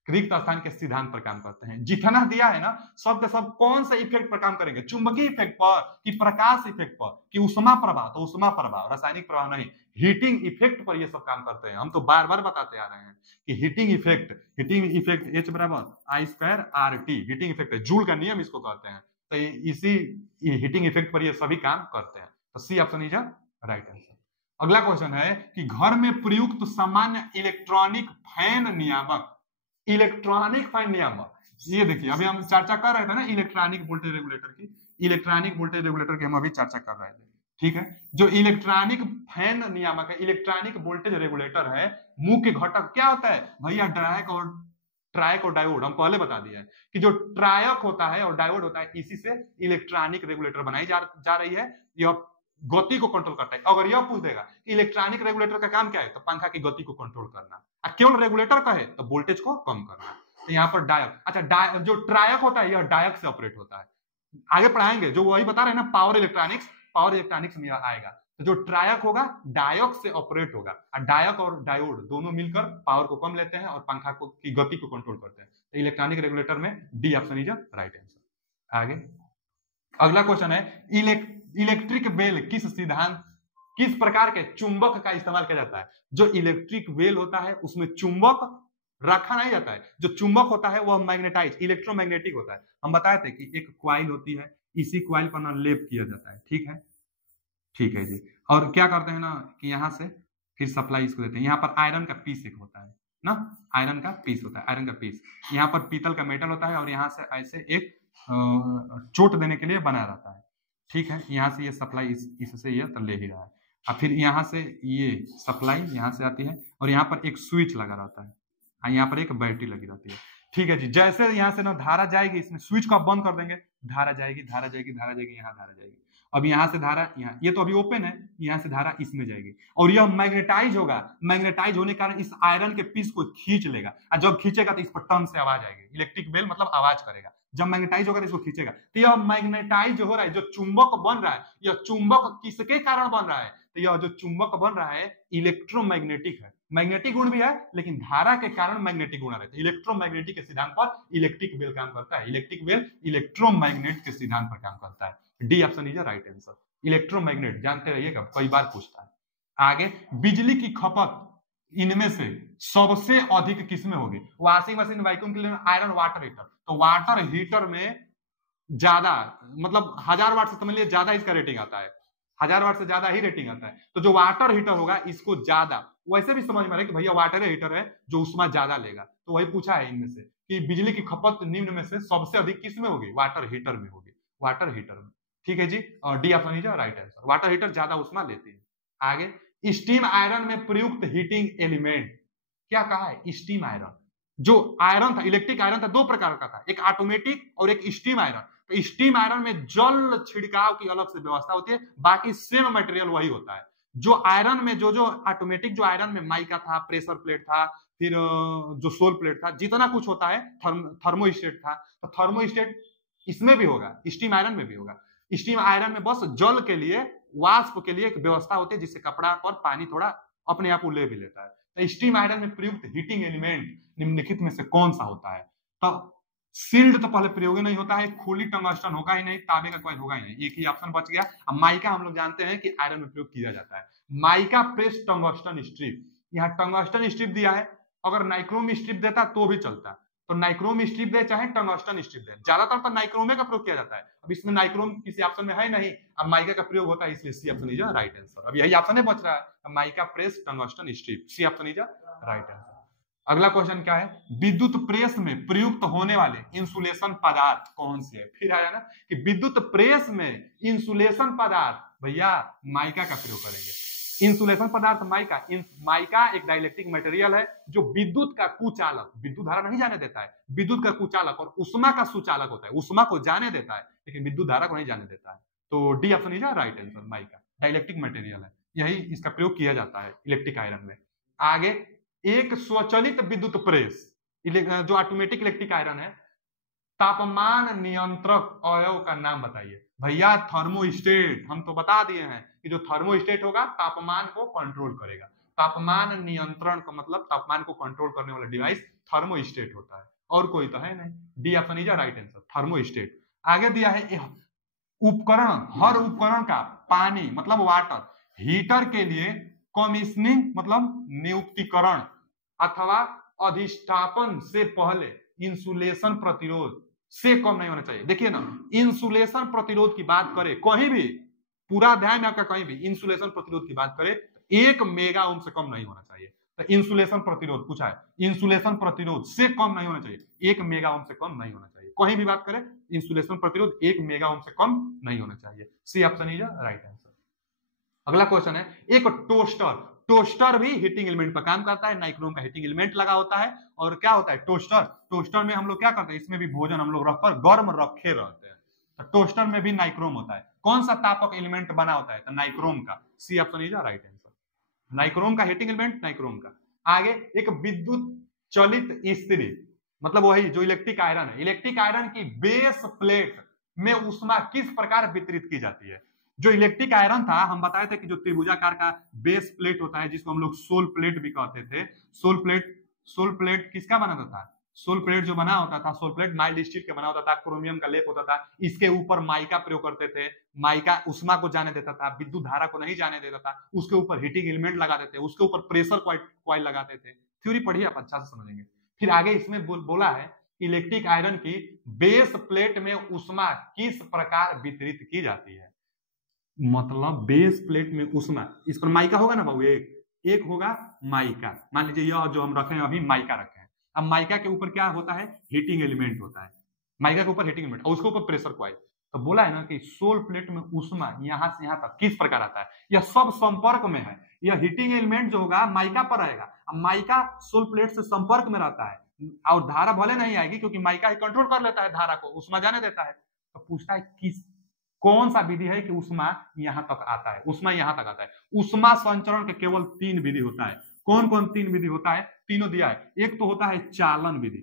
रिक्त स्थान के सिद्धांत पर काम करते हैं। जितना दिया है ना सब के सब कौन से इफेक्ट पर काम करेंगे, चुंबकीय इफेक्ट पर कि प्रकाश इफेक्ट पर कि उष्मा प्रभाव, तो उष्मा प्रभाव, रासायनिक प्रभाव नहीं, हीटिंग इफेक्ट पर ये सब काम करते हैं। हम तो बार बार बताते आ रहे हैं कि हीटिंग इफेक्ट H बराबर I²RT हीटिंग इफेक्ट है, जूल का नियम इसको कहते हैं, तो इसी हीटिंग इफेक्ट पर ये सभी काम करते हैं, तो C option is right answer. अगला क्वेश्चन है कि घर में प्रयुक्त सामान्य इलेक्ट्रॉनिक फैन नियामक, इलेक्ट्रॉनिक फैन नियामक, ये देखिए अभी हम चर्चा कर रहे थे ना इलेक्ट्रॉनिक वोल्टेज रेगुलेटर की, इलेक्ट्रॉनिक वोल्टेज रेगुलेटर की हम अभी चर्चा कर रहे थे, ठीक है। जो इलेक्ट्रॉनिक फैन नियामक है, इलेक्ट्रॉनिक वोल्टेज रेगुलेटर है, मुख्य घटक क्या होता है भैया, ट्रायक और डायोड। हम पहले बता दिया है कि जो ट्रायक होता है और डायोड होता है, इसी से इलेक्ट्रॉनिक रेगुलेटर बनाई जा रही है, यह गति को कंट्रोल करता है। अगर यह पूछ देगा कि इलेक्ट्रॉनिक रेगुलेटर का काम क्या है, तो पंखा की गति को कंट्रोल करना, केवल रेगुलेटर का है तो वोल्टेज को कम करना। तो यहाँ पर डायक, अच्छा जो ट्रायक होता है यह डायक से ऑपरेट होता है, आगे पढ़ाएंगे, जो वही बता रहे हैं ना पावर इलेक्ट्रॉनिक्स में आएगा, तो जो ट्रायक होगा डायक से ऑपरेट होगा, और डायक और डायोड दोनों मिलकर पावर को कम लेते हैं और पंखा की गति को कंट्रोल करते हैं। तो इलेक्ट्रॉनिक रेगुलेटर में D option is right answer. आगे अगला क्वेश्चन है, इलेक्ट्रिक बेल किस प्रकार के चुंबक का इस्तेमाल किया जाता है। जो इलेक्ट्रिक बेल होता है उसमें चुंबक रखा नहीं जाता है, जो चुंबक होता है वह मैग्नेटाइज इलेक्ट्रोमैग्नेटिक होता है। हम बताए थे कि एक क्वाइल होती है, इसी क्वाइल पर ना लेप किया जाता है, ठीक है जी। और क्या करते हैं ना कि यहाँ से फिर सप्लाई इसको देते हैं। यहाँ पर आयरन का पीस एक होता है ना, आयरन का पीस होता है, आयरन का पीस। यहाँ पर पीतल का मेटल होता है और यहाँ से ऐसे एक चोट देने के लिए बना रहता है, ठीक है। यहाँ से ये सप्लाई इससे ये तो ले ही रहा है। और फिर यहाँ से ये सप्लाई यहाँ से आती है और यहाँ पर एक स्विच लगा रहता है, यहाँ पर एक बैटरी लगी रहती है, ठीक है जी। जैसे यहाँ से ना धारा जाएगी, इसमें स्विच को आप बंद कर देंगे, धारा जाएगी, धारा जाएगी, धारा जाएगी, यहाँ धारा जाएगी। अब यहाँ से धारा, यहाँ ये तो अभी ओपन है, यहाँ से धारा इसमें जाएगी और यह मैग्नेटाइज होगा। मैग्नेटाइज होने के कारण इस आयरन के पीस को खींच लेगा और जब खींचेगा तो इस पर टन से आवाज आएगी। इलेक्ट्रिक बेल मतलब आवाज करेगा। जब मैग्नेटाइज होगा तो इसको खींचेगा। तो यह मैग्नेटाइज हो रहा है, जो चुंबक बन रहा है, यह चुंबक किसके कारण बन रहा है? तो यह जो चुंबक बन रहा है इलेक्ट्रोमैग्नेटिक है। मैग्नेटिक गुण भी है लेकिन धारा के कारण मैग्नेटिक गुण रहता है। इलेक्ट्रोमैग्नेटिक के सिद्धांत पर इलेक्ट्रिक बेल काम करता है। इलेक्ट्रिक बेल इलेक्ट्रोमैग्नेट के सिद्धांत पर काम करता है। D option is right answer. Electromagnet जानते रहिएगा, कई बार पूछता है। आगे, बिजली की खपत इनमें से सबसे अधिक किसमें होगी? Washing machine, vacuum cleaner, iron, water heater. तो वाटर हीटर में ज्यादा, मतलब 1000 वाट से समझ लीजिए ज्यादा इसका रेटिंग आता है, 1000 वाट से ज्यादा ही रेटिंग आता है। तो जो वाटर हीटर होगा इसको ज्यादा, वैसे भी समझ में आ रहा है कि भैया वाटर हीटर है जो उष्मा ज्यादा लेगा, तो वही पूछा है इनमें से कि बिजली की खपत निम्न में से सबसे अधिक किसमें होगी? वाटर हीटर में होगी, वाटर हीटर में, ठीक है जी। और D option is right answer. Water heater ज्यादा उष्मा लेती है। आगे, स्टीम आयरन में प्रयुक्त हीटिंग एलिमेंट, क्या कहा है? Steam iron. जो आयरन था, इलेक्ट्रिक आयरन था, दो प्रकार का था, एक ऑटोमेटिक और एक स्टीम आयरन। तो स्टीम आयरन में जल छिड़काव की अलग से व्यवस्था होती है, बाकी सेम मटेरियल वही होता है। जो आयरन में जो ऑटोमेटिक जो आयरन में माइका था, प्रेशर प्लेट था, फिर जो सोल प्लेट था, जितना कुछ होता है, थर्मोस्टेट था, तो थर्मोस्टेट इसमें भी होगा, स्टीम आयरन में भी होगा। स्टीम आयरन में बस जल के लिए, वाष्प के लिए एक व्यवस्था होती है जिससे कपड़ा पर पानी थोड़ा अपने आप ले भी लेता है। तो स्टीम आयरन में प्रयुक्त हीटिंग एलिमेंट निम्नलिखित में से कौन सा होता है? तो सील्ड तो पहले प्रयोग नहीं होता है, खुली टंगस्टन होगा ही नहीं, तांबे का कॉइल होगा ही नहीं, एक ही ऑप्शन बच गया। अब माइका हम लोग जानते हैं कि आयरन में प्रयोग किया जाता है। माइका प्रेस टंगस्टन स्ट्रिप, यहाँ टंगस्टन स्ट्रिप दिया है, अगर नाइक्रोम स्ट्रिप देता तो भी चलता। तो नाइक्रोम स्ट्रिप दे चाहे टंगस्टन स्ट्रिप दे, ज्यादातर तो नाइक्रोमे का प्रयोग किया जाता है। अब इसमें नाइक्रोम किसी ऑप्शन में है नहीं, अब माइका का प्रयोग होता है, इसलिए C option is right answer. अब यही ऑप्शन है बच रहा है, mica press tungsten strip, C option is right answer. अगला क्वेश्चन क्या है? विद्युत प्रेस में प्रयुक्त होने वाले इंसुलेशन पदार्थ कौन से है? फिर आया ना कि विद्युत प्रेस में इंसुलेशन पदार्थ, भैया माइका का प्रयोग करेंगे। इंसुलेशन पदार्थ माइका। माइका एक डाइलेक्ट्रिक मटेरियल है जो विद्युत का कुचालक, विद्युत धारा नहीं जाने देता है, विद्युत का कुचालक और उष्मा का सुचालक होता है। उष्मा को जाने देता है लेकिन विद्युत धारा को नहीं जाने देता है। तो D option is right answer. Mica dielectric material है, यही इसका प्रयोग किया जाता है इलेक्ट्रिक आयरन में। आगे, एक स्वचालित विद्युत प्रेस, जो ऑटोमेटिक इलेक्ट्रिक आयरन है, तापमान नियंत्रक अवयव का नाम बताइए। भैया थर्मोस्टेट, हम तो बता दिए हैं कि जो थर्मोस्टेट होगा तापमान को कंट्रोल करेगा। तापमान नियंत्रण का मतलब तापमान को कंट्रोल करने वाला डिवाइस थर्मोस्टेट होता है, और कोई तो है नहीं। D option is right answer, thermostat. आगे दिया है उपकरण, हर उपकरण का पानी मतलब वाटर हीटर के लिए कमीशनिंग मतलब नियुक्तिकरण अथवा अधिष्ठापन से पहले इंसुलेशन प्रतिरोध से कम नहीं होना चाहिए। देखिए ना, इंसुलेशन प्रतिरोध की बात करें कहीं भी, पूरा ध्यान आपका, कहीं भी इंसुलेशन प्रतिरोध की बात करें 1 मेगा ओम से कम नहीं होना चाहिए। तो इंसुलेशन प्रतिरोध पूछा है, इंसुलेशन प्रतिरोध से कम नहीं होना चाहिए, 1 मेगा ओम से कम नहीं होना चाहिए। कहीं भी बात करें इंसुलेशन प्रतिरोध 1 मेगा ओम से कम नहीं होना चाहिए। C option is right answer. अगला क्वेश्चन है, एक टोस्टर, टोस्टर भी हीटिंग एलिमेंट पर काम करता है, नाइक्रोम का हीटिंग एलिमेंट लगा होता है। और क्या होता है टोस्टर? टोस्टर में हम लोग क्या करते हैं, इसमें भी भोजन हम लोग रखकर गर्म रखे रहते हैं। तो टोस्टर में भी नाइक्रोम होता है। कौन सा तापक एलिमेंट बना होता है? तो नाइक्रोम का। C option is right answer, nichrome का हीटिंग एलिमेंट नाइक्रोम का। आगे, एक विद्युत चलित इस्त्री, मतलब वही जो इलेक्ट्रिक आयरन है, इलेक्ट्रिक आयरन की बेस प्लेट में उष्मा किस प्रकार वितरित की जाती है? जो इलेक्ट्रिक आयरन था, हम बताए थे कि जो त्रिभुजाकार का बेस प्लेट होता है जिसको हम लोग सोल प्लेट भी कहते थे। सोल प्लेट किसका बना था? सोल प्लेट जो बना होता था, सोल प्लेट माइल्ड स्टील का बना होता था, क्रोमियम का लेप होता था। इसके ऊपर माइका प्रयोग करते थे, माइका उष्मा को जाने देता था, विद्युत धारा को नहीं जाने देता था। उसके ऊपर हीटिंग एलिमेंट लगा देते, उसके ऊपर प्रेशर कॉइल लगाते थे। थ्योरी पढ़िए आप, अच्छा से समझेंगे। फिर आगे इसमें बोला है इलेक्ट्रिक आयरन की बेस प्लेट में उष्मा किस प्रकार वितरित की जाती है। मतलब बेस प्लेट में उष्मा, इस पर माइका होगा ना बाबू, एक होगा माइका। मान लीजिए यह जो हम रखे हैं अभी माइका रखे हैं। अब माइका के ऊपर क्या होता है, हीटिंग एलिमेंट होता है। माइका के ऊपर हीटिंग एलिमेंट और उसके ऊपर प्रेशर कॉइल। तो बोला है ना कि सोल प्लेट में उष्मा यहां से यहां तक किस प्रकार आता है, यह सब संपर्क में है। यह हीटिंग एलिमेंट जो होगा माइका पर रहेगा। अब माइका सोल प्लेट से संपर्क में रहता है और धारा भले नहीं आएगी क्योंकि माइका ही कंट्रोल कर लेता है धारा को, उष्मा जाने देता है। तो पूछता है किस कौन सा विधि है कि उष्मा यहां तक आता है, उष्मा यहां तक आता है। उष्मा संचरण के केवल 3 विधि होता है। कौन कौन 3 विधि होता है, तीनों दिया है। एक तो होता है चालन विधि,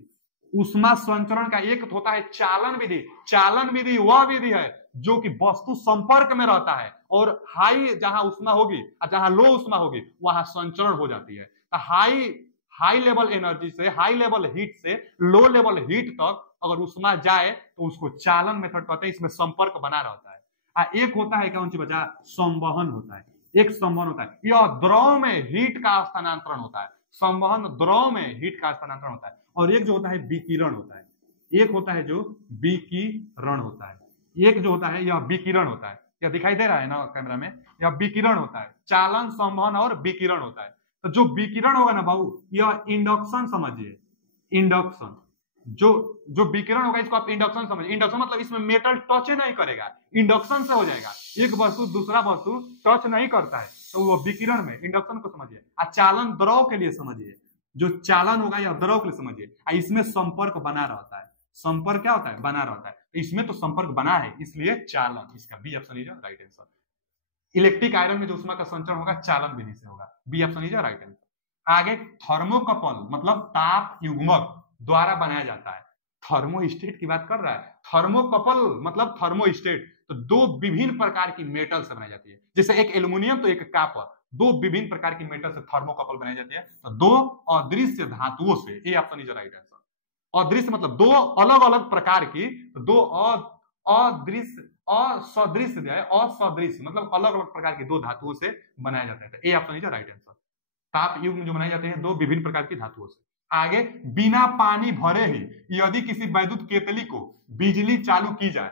उष्मा संचरण का एक होता है चालन विधि। चालन विधि वह विधि है जो कि वस्तु संपर्क में रहता है और हाई जहां उष्मा होगी और जहां लो उष्मा होगी वहां संचरण हो जाती है। तो हाई लेवल एनर्जी से, हाई लेवल हीट से लो लेवल हीट तक अगर उष्मा जाए तो उसको चालन मेथड कहते हैं। इसमें संपर्क बना रहता है। एक होता है कौन सी बचा, संवहन होता है। एक संवहन होता है, यह द्रव में हीट का स्थानांतरण होता है। संवहन द्रव में हीट का स्थानांतरण होता है। और एक जो होता है विकिरण होता है। एक होता है जो विकिरण होता है, एक जो होता है यह विकिरण होता है। यह दिखाई दे रहा है ना कैमरा में, यह विकिरण होता है। चालन, संवहन और विकिरण होता है। तो जो विकिरण होगा ना बाबू, यह इंडक्शन समझिए। इंडक्शन जो विकिरण होगा इसको आप इंडक्शन समझिए। इंडक्शन मतलब इसमें मेटल टच नहीं करेगा, इंडक्शन से हो जाएगा। एक वस्तु दूसरा वस्तु टच नहीं करता है तो वो विकिरण में, इंडक्शन को समझिए। चालन द्रव के लिए समझिए, जो चालन होगा या द्रव के लिए समझिए। इसमें संपर्क बना रहता है। संपर्क क्या होता है, बना रहता है। इसमें तो संपर्क बना है इसलिए चालन, इसका B option is right answer. Electric iron में जो उष्मा का संचरण होगा चालन विधि से होगा, B option is right answer. आगे थर्मोकपल मतलब ताप युग्मक द्वारा बनाया जाता है। थर्मोस्टेट की बात कर रहा है। थर्मोकपल मतलब थर्मोस्टेट। तो दो विभिन्न प्रकार की मेटल से बनाई जाती है, जैसे एक एल्युमिनियम तो एक कॉपर। दो विभिन्न प्रकार की मेटल से थर्मोकपल बनाई जाती है। तो दो अदृश्य धातुओं से, ए ऑप्शन इज राइट आंसर। अदृश्य मतलब दो अलग अलग प्रकार की, दो अदृश्य, असदृश्य दिया है, असदृश्य मतलब अलग अलग प्रकार की दो धातुओं से बनाया जाता है। तो ए ऑप्शन इज राइट आंसर। ताप युग्म जो बनाए जाते हैं दो विभिन्न प्रकार की धातुओं से। आगे, बिना पानी भरे ही यदि किसी वैद्युत केतली को बिजली चालू की जाए,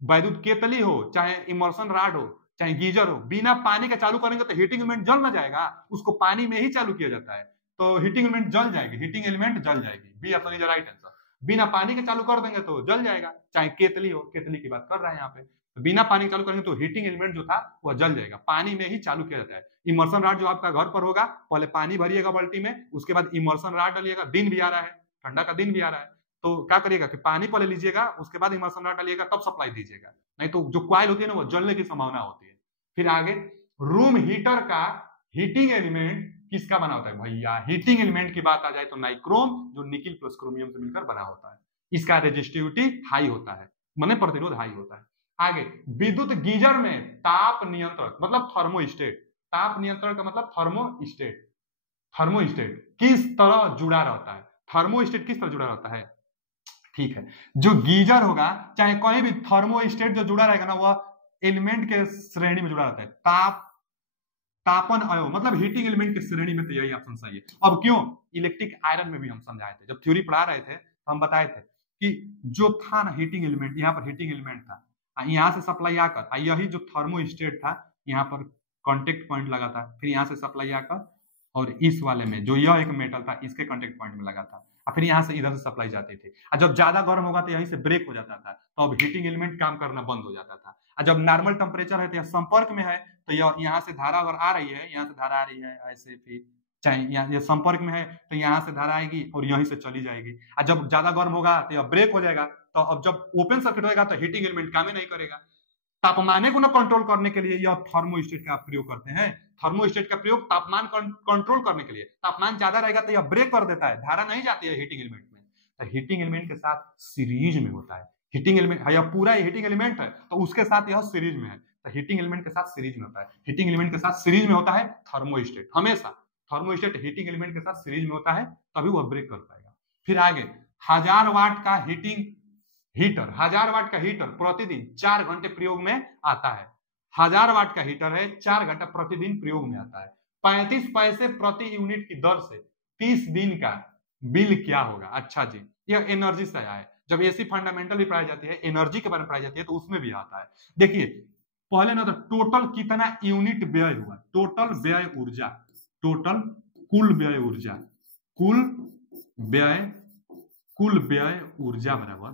वैद्युत केतली हो चाहे इमर्शन रॉड हो चाहे गीजर हो, बिना पानी का चालू करेंगे तो हीटिंग एलिमेंट जल ना जाएगा। उसको पानी में ही चालू किया जाता है तो हीटिंग एलिमेंट जल जाएगी, हीटिंग एलिमेंट जल जाएगी। B option is right answer. बिना पानी के चालू कर देंगे तो जल जाएगा, चाहे केतली हो, केतली की बात कर रहा है यहाँ पे। तो बिना पानी चालू करेंगे तो हीटिंग एलिमेंट जो था वह जल जाएगा। पानी में ही चालू किया जाता है। इमर्शन रॉड जो आपका घर पर होगा, पहले पानी भरिएगा बाल्टी में, उसके बाद इमर्शन रॉड डालिएगा। दिन भी आ रहा है, ठंडा का दिन भी आ रहा है, तो क्या करिएगा कि पानी पहले लीजिएगा, उसके बाद इमर्शन रॉड डालिएगा, तब सप्लाई दीजिएगा, नहीं तो जो कॉइल होती है ना वो जलने की संभावना होती है। फिर आगे, रूम हीटर का हीटिंग एलिमेंट किसका बना होता है भैया? हीटिंग एलिमेंट की बात आ जाए तो नाइक्रोम, जो निकिल प्लस क्रोमियम से मिलकर बना होता है। इसका रेजिस्टिविटी हाई होता है, माने प्रतिरोध हाई होता है। आगे, विद्युत गीजर में ताप नियंत्रक मतलब थर्मोस्टेट, ताप नियंत्रण का मतलब थर्मोस्टेट। थर्मोस्टेट किस तरह जुड़ा रहता है? थर्मोस्टेट किस तरह जुड़ा रहता है? ठीक है, जो गीजर होगा चाहे कोई भी थर्मोस्टेट जो जुड़ा रहेगा ना वह एलिमेंट के श्रेणी में जुड़ा रहता है। तापन अयो मतलब हीटिंग एलिमेंट की श्रेणी में, तो यही ऑप्शन सही है। अब क्यों? इलेक्ट्रिक आयरन में भी हम समझाए थे, जब थ्योरी पढ़ा रहे थे तो हम बताए थे कि जो था ना हीटिंग एलिमेंट, यहाँ पर हीटिंग एलिमेंट था, यहाँ से सप्लाई आकर यही जो थर्मोस्टेट था यहाँ पर कांटेक्ट पॉइंट लगा था, फिर यहाँ से सप्लाई आकर और इस वाले में जो यह एक मेटल था इसके कांटेक्ट पॉइंट में लगा था, और फिर यहाँ से इधर से सप्लाई जाती थी। और जब ज्यादा गर्म होगा तो यहीं से ब्रेक हो जाता था, तो अब हीटिंग एलिमेंट काम करना बंद हो जाता था। और जब नॉर्मल टेम्परेचर है तो संपर्क में है, तो यहाँ से धारा अगर आ रही है, यहाँ से धारा आ रही है ऐसे, फिर चाहे यहाँ ये संपर्क में है तो यहाँ से धारा आएगी और यहीं से चली जाएगी। और जब ज्यादा गर्म होगा तो यह ब्रेक हो जाएगा, तो अब जब ओपन सर्किट होगा तो हीटिंग एलिमेंट काम ही नहीं करेगा। तापमान को ना कंट्रोल करने के लिए यह थर्मोस्टेट का प्रयोग करते हैं। थर्मोस्टेट का प्रयोग तापमान कंट्रोल करने के लिए, तापमान ज्यादा रहेगा तो यह ब्रेक कर देता है, धारा नहीं जाती है हीटिंग एलिमेंट में, तो हीटिंग एलिमेंट के साथ सीरीज में होता है। हीटिंग एलिमेंट यह पूरा हीटिंग एलिमेंट है तो उसके साथ यह सीरीज में है, तो हीटिंग एलिमेंट के साथ सीरीज में होता है। हीटिंग एलिमेंट के साथ सीरीज में होता है थर्मोस्टेट, हमेशा थर्मोस्टेट हीटिंग एलिमेंट के साथ सीरीज में होता है, तभी वह ब्रेक कर पाएगा। फिर आगे, 1000 वाट का हीटर 1000 वाट का हीटर प्रतिदिन 4 घंटे प्रयोग में आता है। 1000 वाट का हीटर है, 4 घंटा प्रतिदिन प्रयोग में आता है। 35 पैसे प्रति यूनिट की दर से 30 दिन का बिल क्या होगा? अच्छा जी, यह एनर्जी से आया है। जब एसी फंडामेंटल भी पढ़ाई जाती है, एनर्जी के बारे में पढ़ाई जाती है, तो उसमें भी आता है। देखिए पहले ना तो टोटल कितना यूनिट व्यय हुआ, टोटल व्यय ऊर्जा, टोटल कुल व्यय ऊर्जा, कुल व्यय ऊर्जा बराबर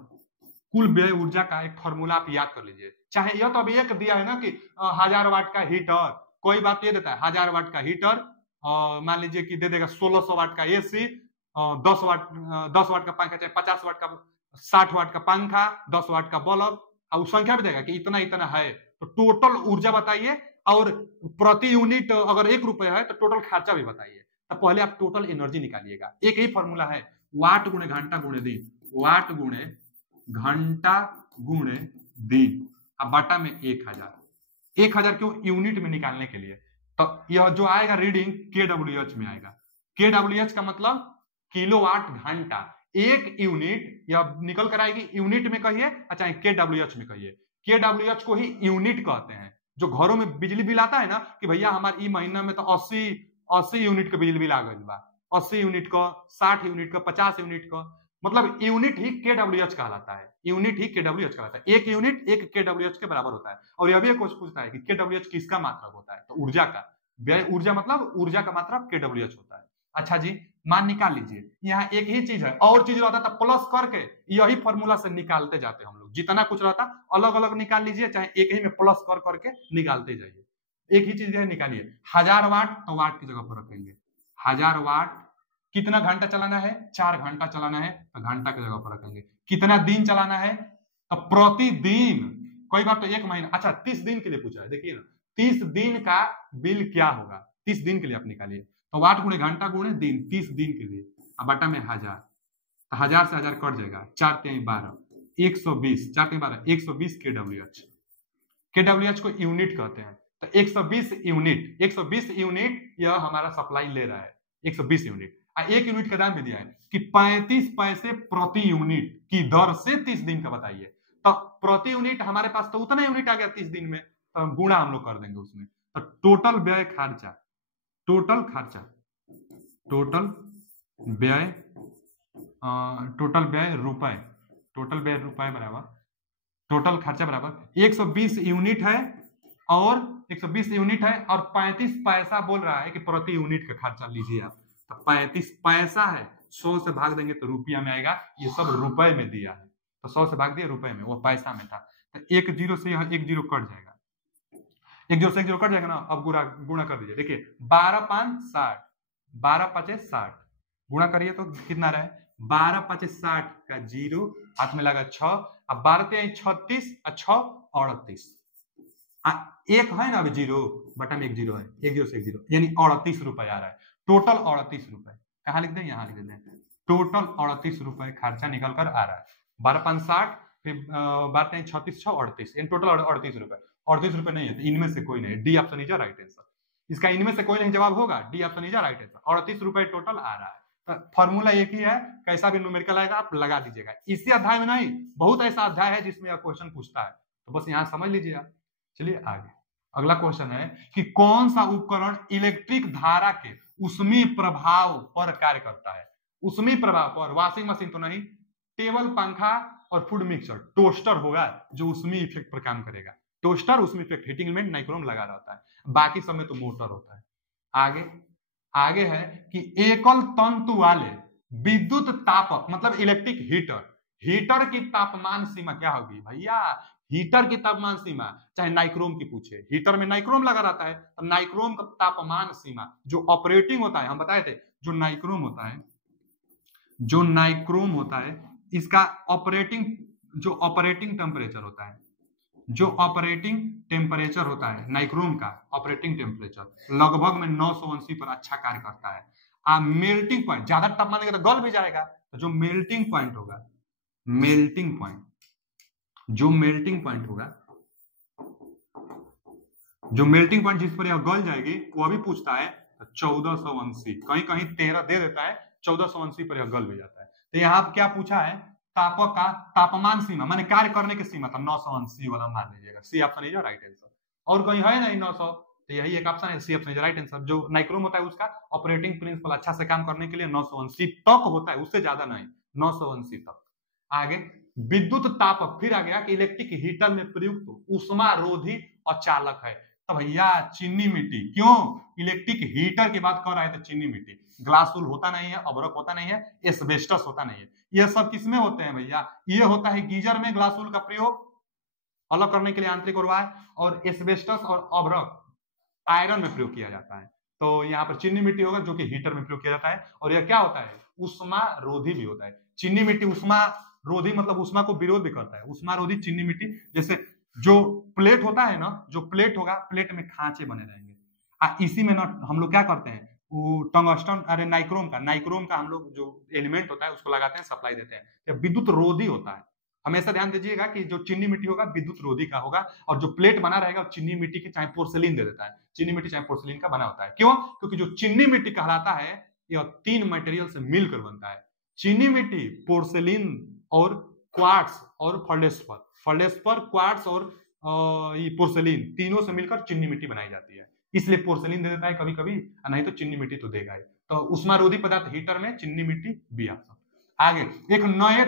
कुल व्यय ऊर्जा का एक फॉर्मूला आप याद कर लीजिए। चाहे यह तो अभी एक दिया है ना कि 1000 वाट का हीटर, कोई बात ये देता है 1000 वाट का हीटर, मान लीजिए कि दे देगा 1600 वाट का एसी, 10 वाट का पंखा, चाहे 50 वाट का, 60 वाट का पंखा, 10 वाट का बल्ब, और संख्या भी देगा कि इतना इतना है। तो टोटल ऊर्जा बताइए, और प्रति यूनिट अगर 1 रुपया है तो टोटल खर्चा भी बताइए। तो पहले आप टोटल एनर्जी निकालिएगा। एक ही फॉर्मूला है, वाट गुणे घंटा गुणे दिन, वाट गुणे घंटा गुणे दिन, अब बटा में 1000 क्यों? यूनिट में निकालने के लिए। तो यह जो आएगा रीडिंग kWh में आएगा। kWh का मतलब किलोवाट घंटा, एक यूनिट यह निकल कर आएगी यूनिट में कहिए, अच्छा kWh में कहिए। kWh को ही यूनिट कहते हैं। जो घरों में बिजली बिल आता है ना कि भैया हमारे ई महीना में तो 80 यूनिट का बिजली बिल आ गई बा, 80 यूनिट का, 60 यूनिट का, 50 यूनिट का, मतलब यूनिट ही kWh कहलाता है। यूनिट ही kWh कहलाता है। एक यूनिट एक kWh के बराबर होता है। और यह भी एक क्वेश्चन पूछता है कि kWh किसका मात्रक होता है, तो ऊर्जा का। व्यय ऊर्जा मतलब ऊर्जा का मात्रक kWh होता है। अच्छा जी, मान निकाल लीजिए। यहाँ एक ही चीज है, और चीज रहता था प्लस करके यही फॉर्मूला से निकालते जाते हम लोग। जितना कुछ रहता अलग अलग निकाल लीजिए, चाहे एक ही में प्लस कर करके निकालते जाइए। एक ही चीज है, निकालिए 1000 वाट, तो वाट की जगह पर रखेंगे 1000 वाट। कितना घंटा चलाना है? 4 घंटा चलाना है, तो घंटा की जगह पर रखेंगे। कितना दिन चलाना है? तो प्रतिदिन, कोई बात तो 1 महीना, अच्छा 30 दिन के लिए पूछा है, देखिए ना 30 दिन का बिल क्या होगा, 30 दिन के लिए आप निकालिए। तो वाट गुणे घंटा गुणे दिन, 30 दिन के लिए, अब बटा में 1000, तो 1000 से 1000 कट जाएगा, 4 3 12, 120, 4 3 12, 120 kWh को यूनिट कहते हैं। तो 120 यूनिट यह हमारा सप्लाई ले रहा है, 120 यूनिट। एक यूनिट का दाम भी दिया है कि 35 पैसे प्रति यूनिट की दर से 30 दिन का बताइए। तो प्रति यूनिट हमारे पास तो उतना यूनिट आ गया 30 दिन में, तो गुणा हम लोग कर देंगे उसमें। तो टोटल व्यय खर्चा, टोटल व्यय रुपए बराबर टोटल खर्चा बराबर 120 यूनिट है, और 120 यूनिट है और 35 पैसा बोल रहा है कि प्रति यूनिट का खर्चा लीजिए आप। तो 35 पैसा है, 100 से भाग देंगे तो रुपया में आएगा। ये सब रुपए में दिया है, तो 100 से भाग दिया रुपए में, वो पैसा में था। तो 1 0 से यह 1 0 कट जाएगा, 1 0 से 1 0 कट जाएगा ना। अब गुणा कर दीजिए, देखिए 12 5 60, 12 5 60, गुणा करिए तो कितना रहे? 12 5 60 का 0, हाथ में लगा 6, अब 12 3 36 और 6 38, एक है ना अभी 0, बटा में 1 0 है, 1 0 से 1 0, यानी 38 रुपए आ रहा है। टोटल 38 रुपए, कहाँ लिख दें? यहाँ लिख दें। टोटल 38 रुपए खर्चा निकल कर आ रहा है। 12 5 60, फिर 12 3 36 6 38, इन टोटल 38 रुपए। 38 रुपए नहीं है, इनमें से कोई नहीं, D option is right answer. इसका इनमें से कोई नहीं जवाब होगा, D option is right answer. 38 रुपए टोटल आ रहा है। तो फॉर्मूला एक ही है, कैसा भी न्यूमेरिकल आएगा आप लगा दीजिएगा। इसी अध्याय में नहीं, बहुत ऐसा अध्याय है जिसमें यह क्वेश्चन पूछता है, तो बस यहाँ समझ लीजिए आप। चलिए आगे, अगला क्वेश्चन है कि कौन सा उपकरण इलेक्ट्रिक धारा के ऊष्मीय प्रभाव पर कार्य करता है? ऊष्मीय प्रभाव पर, वॉशिंग मशीन तो नहीं, टेबल, पंखा और फूड मिक्सर। टोस्टर होगा जो ऊष्मीय इफेक्ट पर काम करेगा। टोस्टर ऊष्मीय इफेक्ट, हीटिंग एलिमेंट नाइक्रोम लगा रहता है, बाकी सब में तो मोटर होता है। आगे है कि एकल तंतु वाले विद्युत तापक, मतलब इलेक्ट्रिक हीटर की तापमान सीमा क्या होगी? भैया हीटर की तापमान सीमा, चाहे नाइक्रोम की पूछे, हीटर में नाइक्रोम लगा रहता है, तो नाइक्रोम का तापमान सीमा जो ऑपरेटिंग होता है, हम बताए थे जो नाइक्रोम होता है इसका ऑपरेटिंग टेम्परेचर होता है नाइक्रोम का, ऑपरेटिंग टेम्परेचर लगभग में 980 पर अच्छा कार्य करता है। मेल्टिंग पॉइंट, ज्यादा तापमान देगा तो गल भी जाएगा, तो जो मेल्टिंग पॉइंट होगा, जो मेल्टिंग पॉइंट जिस पर यह गल जाएगी वो भी पूछता है 1480, कहीं 13 दे देता है, 1480 पर यह गल भी जाता है। तो यहाँ क्या पूछा है? तापक का तापमान सीमा, माने कार्य करने की सीमा था 980 वाला मान लीजिएगा। C option is right answer. और कहीं है नहीं 900, तो यही एक ऑप्शन है, C option is right answer. जो नाइक्रोम होता है उसका ऑपरेटिंग प्रिंसिपल अच्छा से काम करने के लिए 980 तक होता है, उससे ज्यादा नहीं, 980 तक। आगे विद्युत तापक, फिर आ गया कि इलेक्ट्रिक हीटर में प्रयुक्त ऊष्मा रोधी अचालक है। तो भैया चीनी मिट्टी। क्यों? इलेक्ट्रिक हीटर की बात कर रहे थे, चीनी मिट्टी। ग्लासुल होता नहीं है, अब्रक होता नहीं है, एस्बेस्टस होता नहीं है। ये सब किसमें होते हैं भैया? ये होता है गीजर में ग्लासुल का प्रयोग अलग करने के लिए आंतरिक और बाह्य, और एस्बेस्टस और अब्रक आयरन में प्रयोग किया जाता है। तो यहाँ पर चीनी मिट्टी होगा जो कि हीटर में प्रयोग किया जाता है। और यह क्या होता है? उष्मा रोधी भी होता है। चीनी मिट्टी उष्मा रोधी मतलब उष्मा को विरोध भी करता है। उष्मा रोधी चीनी मिट्टी, जैसे जो प्लेट होता है ना, जो प्लेट होगा, प्लेट में खांचे बने रहेंगे। इसी में ना हम लोग क्या करते हैं, वो टंगस्टन, अरे नाइक्रोम का हम लोग जो एलिमेंट होता है उसको लगाते हैं, सप्लाई देते हैं। यह विद्युत रोधी होता है। हमेशा ध्यान दीजिएगा कि जो चीनी मिट्टी होगा विद्युत रोधी का होगा, और जो प्लेट बना रहेगा चीनी मिट्टी की चाहे पोर्सिलीन दे देता है। चीनी मिट्टी चाहे पोर्सिलीन का बना होता है। क्यों? क्योंकि जो चीनी मिट्टी कहलाता है यह 3 मटेरियल से मिलकर बनता है। चीनी मिट्टी, पोर्सिलीन और क्वार्ट्स और फेल्डस्पर क्वार्ट्स और ये पोर्सिलीन तीनों से मिलकर चीनी मिट्टी बनाई जाती है। इसलिए पोर्सिलीन दे देता है कभी कभी, नहीं तो चीनी मिट्टी तो देगा ही। तो उष्मारोधी पदार्थ हीटर में चीनी मिट्टी भी ऑप्शन। आगे एक नए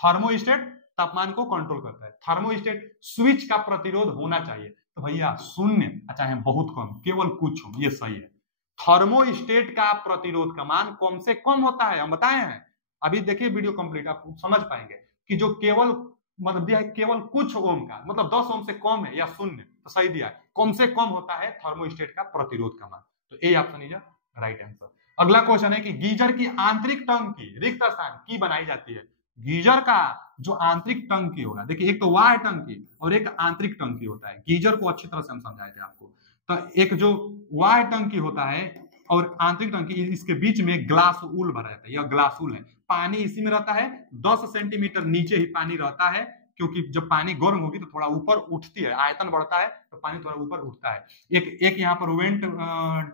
थर्मोस्टेट तापमान को कंट्रोल करता है। थर्मोस्टेट स्विच का प्रतिरोध होना चाहिए। तो भैया 0 चाहे बहुत कम, केवल कुछ हो, ये सही है। थर्मोस्टेट का प्रतिरोध का मान कम से कम होता है, हम बताए हैं। अभी देखिए वीडियो कंप्लीट, आप समझ पाएंगे कि जो केवल मतलब दिया है केवल कुछ ओम का, मतलब 10 ओम से कम है या 0, तो सही दिया है। कम से कम होता है थर्मोस्टेट का प्रतिरोध का मान। तो ए ऑप्शन इज राइट आंसर। अगला क्वेश्चन है कि गीजर की आंतरिक टंकी रिक्त स्थान की बनाई जाती है। गीजर का जो आंतरिक टंकी होगा, देखिए एक तो बाह्य टंकी और एक आंतरिक टंकी होता है। गीजर को अच्छी तरह से हम समझाए थे आपको। तो एक जो बाह्य टंकी होता है और आंतरिक टंकी, इसके बीच में ग्लासुल भरा जाता है। यह ग्लासुल है। पानी इसी में रहता है, 10 सेंटीमीटर नीचे ही पानी रहता है, क्योंकि जब पानी गर्म होगी तो थोड़ा ऊपर उठती है, आयतन बढ़ता है तो पानी थोड़ा ऊपर उठता है। एक यहाँ पर वेंट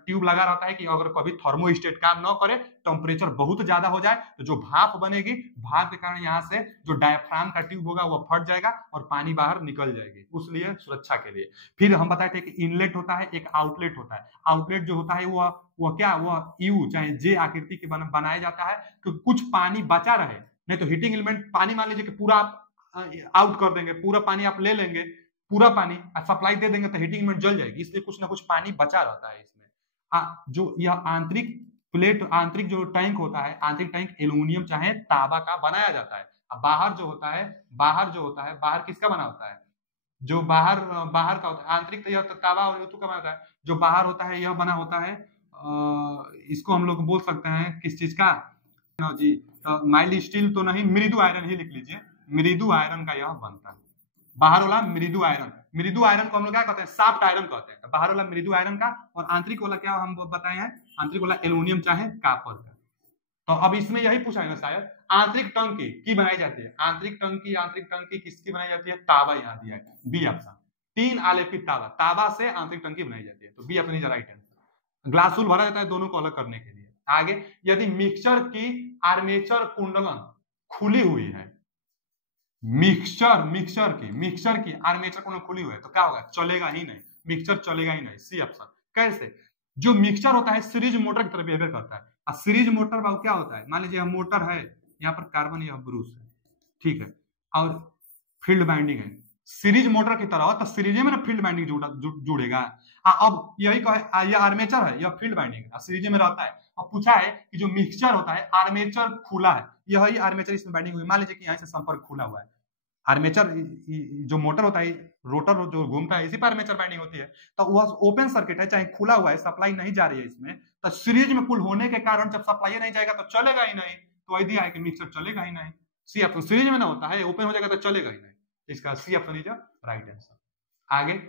ट्यूब लगा रहता है कि अगर कभी थर्मोस्टेट काम न करे, टेम्परेचर बहुत ज्यादा हो जाए, तो जो भाप बनेगी, भाप के कारण यहाँ से जो डायफ्राम का ट्यूब होगा वो फट जाएगा और पानी बाहर निकल जाएगी, उसलिए सुरक्षा के लिए। फिर हम बताए थे कि इनलेट होता है, एक आउटलेट होता है। आउटलेट जो होता है वह यू चाहे जे आकृति के बनाया जाता है, क्योंकि कुछ पानी बचा रहे। नहीं तो हीटिंग एलिमेंट, पानी मान लीजिए कि पूरा आप आउट कर देंगे, पूरा पानी आप ले लेंगे, पूरा पानी सप्लाई दे देंगे तो हीटिंग एलिमेंट जल जाएगी। इसलिए कुछ ना कुछ पानी बचा रहता है इसमें। जो यह आंतरिक प्लेट, आंतरिक जो टैंक होता है, आंतरिक टैंक एल्यूमिनियम चाहे तांबा का बनाया जाता है। अब बाहर जो होता है, बाहर किसका बना होता है? जो बाहर का होता है आंतरिक, यह तांबा और धातु का बना होता है। जो बाहर होता है यह बना होता है, इसको हम लोग बोल सकते हैं किस चीज का जी, माइल्ड स्टील तो नहीं, मृदु आयरन ही लिख लीजिए। मृदु आयरन का यह बनता है। बाहर वाला मृदु आयरन को हम लोग क्या कहते हैं? सॉफ्ट आयरन कहते हैं। तो बाहर वाला मृदु आयरन का, और आंतरिक वाला क्या हम बताए हैं? आंतरिक वाला एल्यूमिनियम चाहे कॉपर का। तो अब इसमें यही पूछा है ना शायद, आंतरिक टंकी की बनाई जाती है। आंतरिक टंकी किसकी बनाई जाती है? तांबा, यहाँ दिया है, बी ऑप्शन। 3 आलेपित तांबा से आंतरिक टंकी बनाई जाती है। तो B option is right answer. ग्लासुल भरा जाता है दोनों को अलग करने के लिए। आगे, यदि मिक्सचर की आर्मेचर कुंडलन खुली हुई है, मिक्सचर की आर्मेचर कुंडलन खुली हुई है, तो क्या होगा? चलेगा ही नहीं, मिक्सचर चलेगा ही नहीं। C option. कैसे? जो मिक्सचर होता है सीरीज मोटर की तरह बिहेवियर करता है। और सीरीज मोटर बाबू क्या होता है? मान लीजिए मोटर है, यहाँ पर कार्बन, यह ब्रूस है, ठीक है, और फील्ड बाइंडिंग है। सीरीज मोटर की तरह, तो सीरीज में ना फील्ड बाइंडिंग जुड़ेगा। अब यही कहे, यह आर्मेचर है, यह फील्ड बाइंडिंग है, सीरीज में रहता है। अब पूछा है कि जो मिक्सचर होता है, आर्मेचर खुला है, यही आर्मेचर इसमें बाइंडिंग हुई। मान लीजिए कि यहाँ से संपर्क खुला हुआ है। आर्मेचर जो मोटर होता है, रोटर जो घूमता है, इसी पर आर्मेचर बाइंडिंग होती है। तो वह ओपन सर्किट है, चाहे खुला हुआ है, सप्लाई नहीं जा रही है इसमें, तो सीरीज में पुल होने के कारण जब सप्लाई नहीं जाएगा तो चलेगा ही नहीं। तो वही दिया है कि मिक्सचर चलेगा ही नहीं। C option. सीरीज में ना होता है, ओपन हो जाएगा तो चलेगा ही नहीं। इसका C option is right answer. आगे,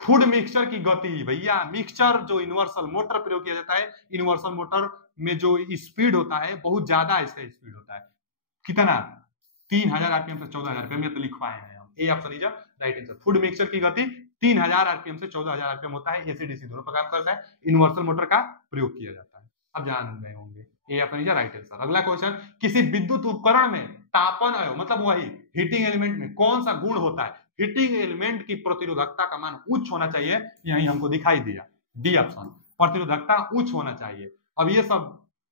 फूड मिक्सचर की गति। भैया मिक्सचर जो यूनिवर्सल मोटर प्रयोग किया जाता है, यूनिवर्सल मोटर में जो स्पीड होता है बहुत ज्यादा इसका स्पीड होता है। कितना? 3000 आरपीएम से 14000 आरपीएम, ये तो लिखवाए हैं हम। ए option is right answer. Food mixture की गति 3000 आरपीएम से 14000 आरपीएम होता है। एसी डीसी दोनों पर काम करता है। यूनिवर्सल मोटर का प्रयोग किया जाता है। अब जान रहे होंगे, ए ऑप्शन इज राइट आंसर। अगला क्वेश्चन, किसी विद्युत उपकरण में तापन अयव, मतलब वही हीटिंग एलिमेंट में कौन सा गुण होता है? हीटिंग एलिमेंट की प्रतिरोधकता का मान उच्च होना चाहिए। यही हमको दिखाई दिया, डी ऑप्शन। प्रतिरोधकता उच्च होना चाहिए। अब ये सब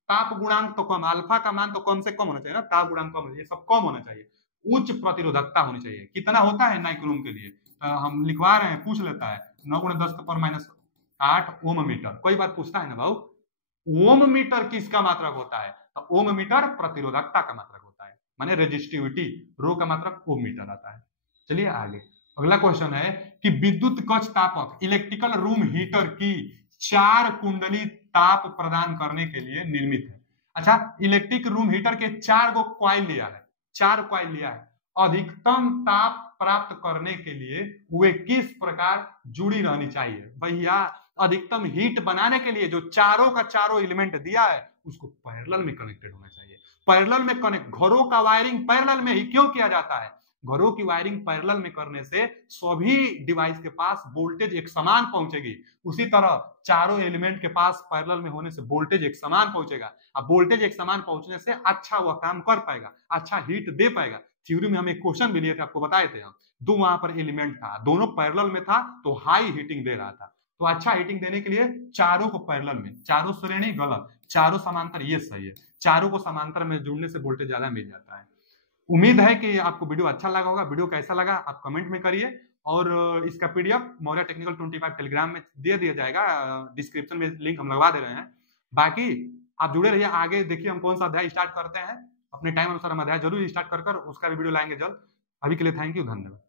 ताप गुणांक तो कम, अल्फा का मान तो कम से कम होना चाहिए ना, ताप गुणांक कम, ये सब कम होना चाहिए। उच्च प्रतिरोधकता होनी चाहिए। कितना होता है नाइक्रोम के लिए? हम लिखवा रहे हैं, पूछ लेता है 9 × 10⁻8 ओम मीटर, कोई बात पूछता है ना भाऊ, ओम मीटर किसका मात्रक होता है? तो ओम मीटर प्रतिरोधकता का मात्रक होता है, माने रेजिस्टिविटी, रो का मात्रक ओम मीटर आता है। चलिए आगे, अगला क्वेश्चन है कि विद्युत कक्ष तापक इलेक्ट्रिकल रूम हीटर की 4 कुंडली ताप प्रदान करने के लिए निर्मित है। अच्छा, इलेक्ट्रिक रूम हीटर के 4 गो कॉइल लिया है, 4 कॉइल लिया है, अधिकतम ताप प्राप्त करने के लिए वे किस प्रकार जुड़ी रहनी चाहिए? भैया अधिकतम हीट बनाने के लिए जो चारों का चारों एलिमेंट दिया है उसको पैरेलल में कनेक्टेड होना चाहिए। पैरेलल में कनेक्ट, घरों का वायरिंग पैरेलल में ही क्यों किया जाता है? घरों की वायरिंग पैरेलल में करने से सभी डिवाइस के पास वोल्टेज एक समान पहुंचेगी, उसी तरह चारों एलिमेंट के पास पैरेलल में होने से वोल्टेज एक समान पहुंचेगा। अब वोल्टेज एक समान पहुंचने से अच्छा वह काम कर पाएगा, अच्छा हीट दे पाएगा। थ्योरी में हम एक क्वेश्चन भी लिए थे, आपको बताए थे हम, दो वहां पर एलिमेंट था, दोनों पैरेलल में था तो हाई हीटिंग दे रहा था, तो अच्छा हीटिंग देने के लिए चारों को पैरेलल में, चारों श्रेणी गलत, चारों समांतर ये सही है, चारों को समांतर में जुड़ने से वोल्टेज ज्यादा मिल जाता है। उम्मीद है कि आपको वीडियो अच्छा लगा होगा। वीडियो कैसा लगा आप कमेंट में करिए, और इसका पीडीएफ मौर्य टेक्निकल 25 टेलीग्राम में दे दिया जाएगा, डिस्क्रिप्शन में लिंक हम लगवा दे रहे हैं। बाकी आप जुड़े रहिए, आगे देखिए हम कौन सा अध्याय स्टार्ट करते हैं, अपने टाइम अनुसार हम अध्याय जरूर स्टार्ट कर उसका भी वीडियो लाएंगे जल्द। अभी के लिए थैंक यू, धन्यवाद।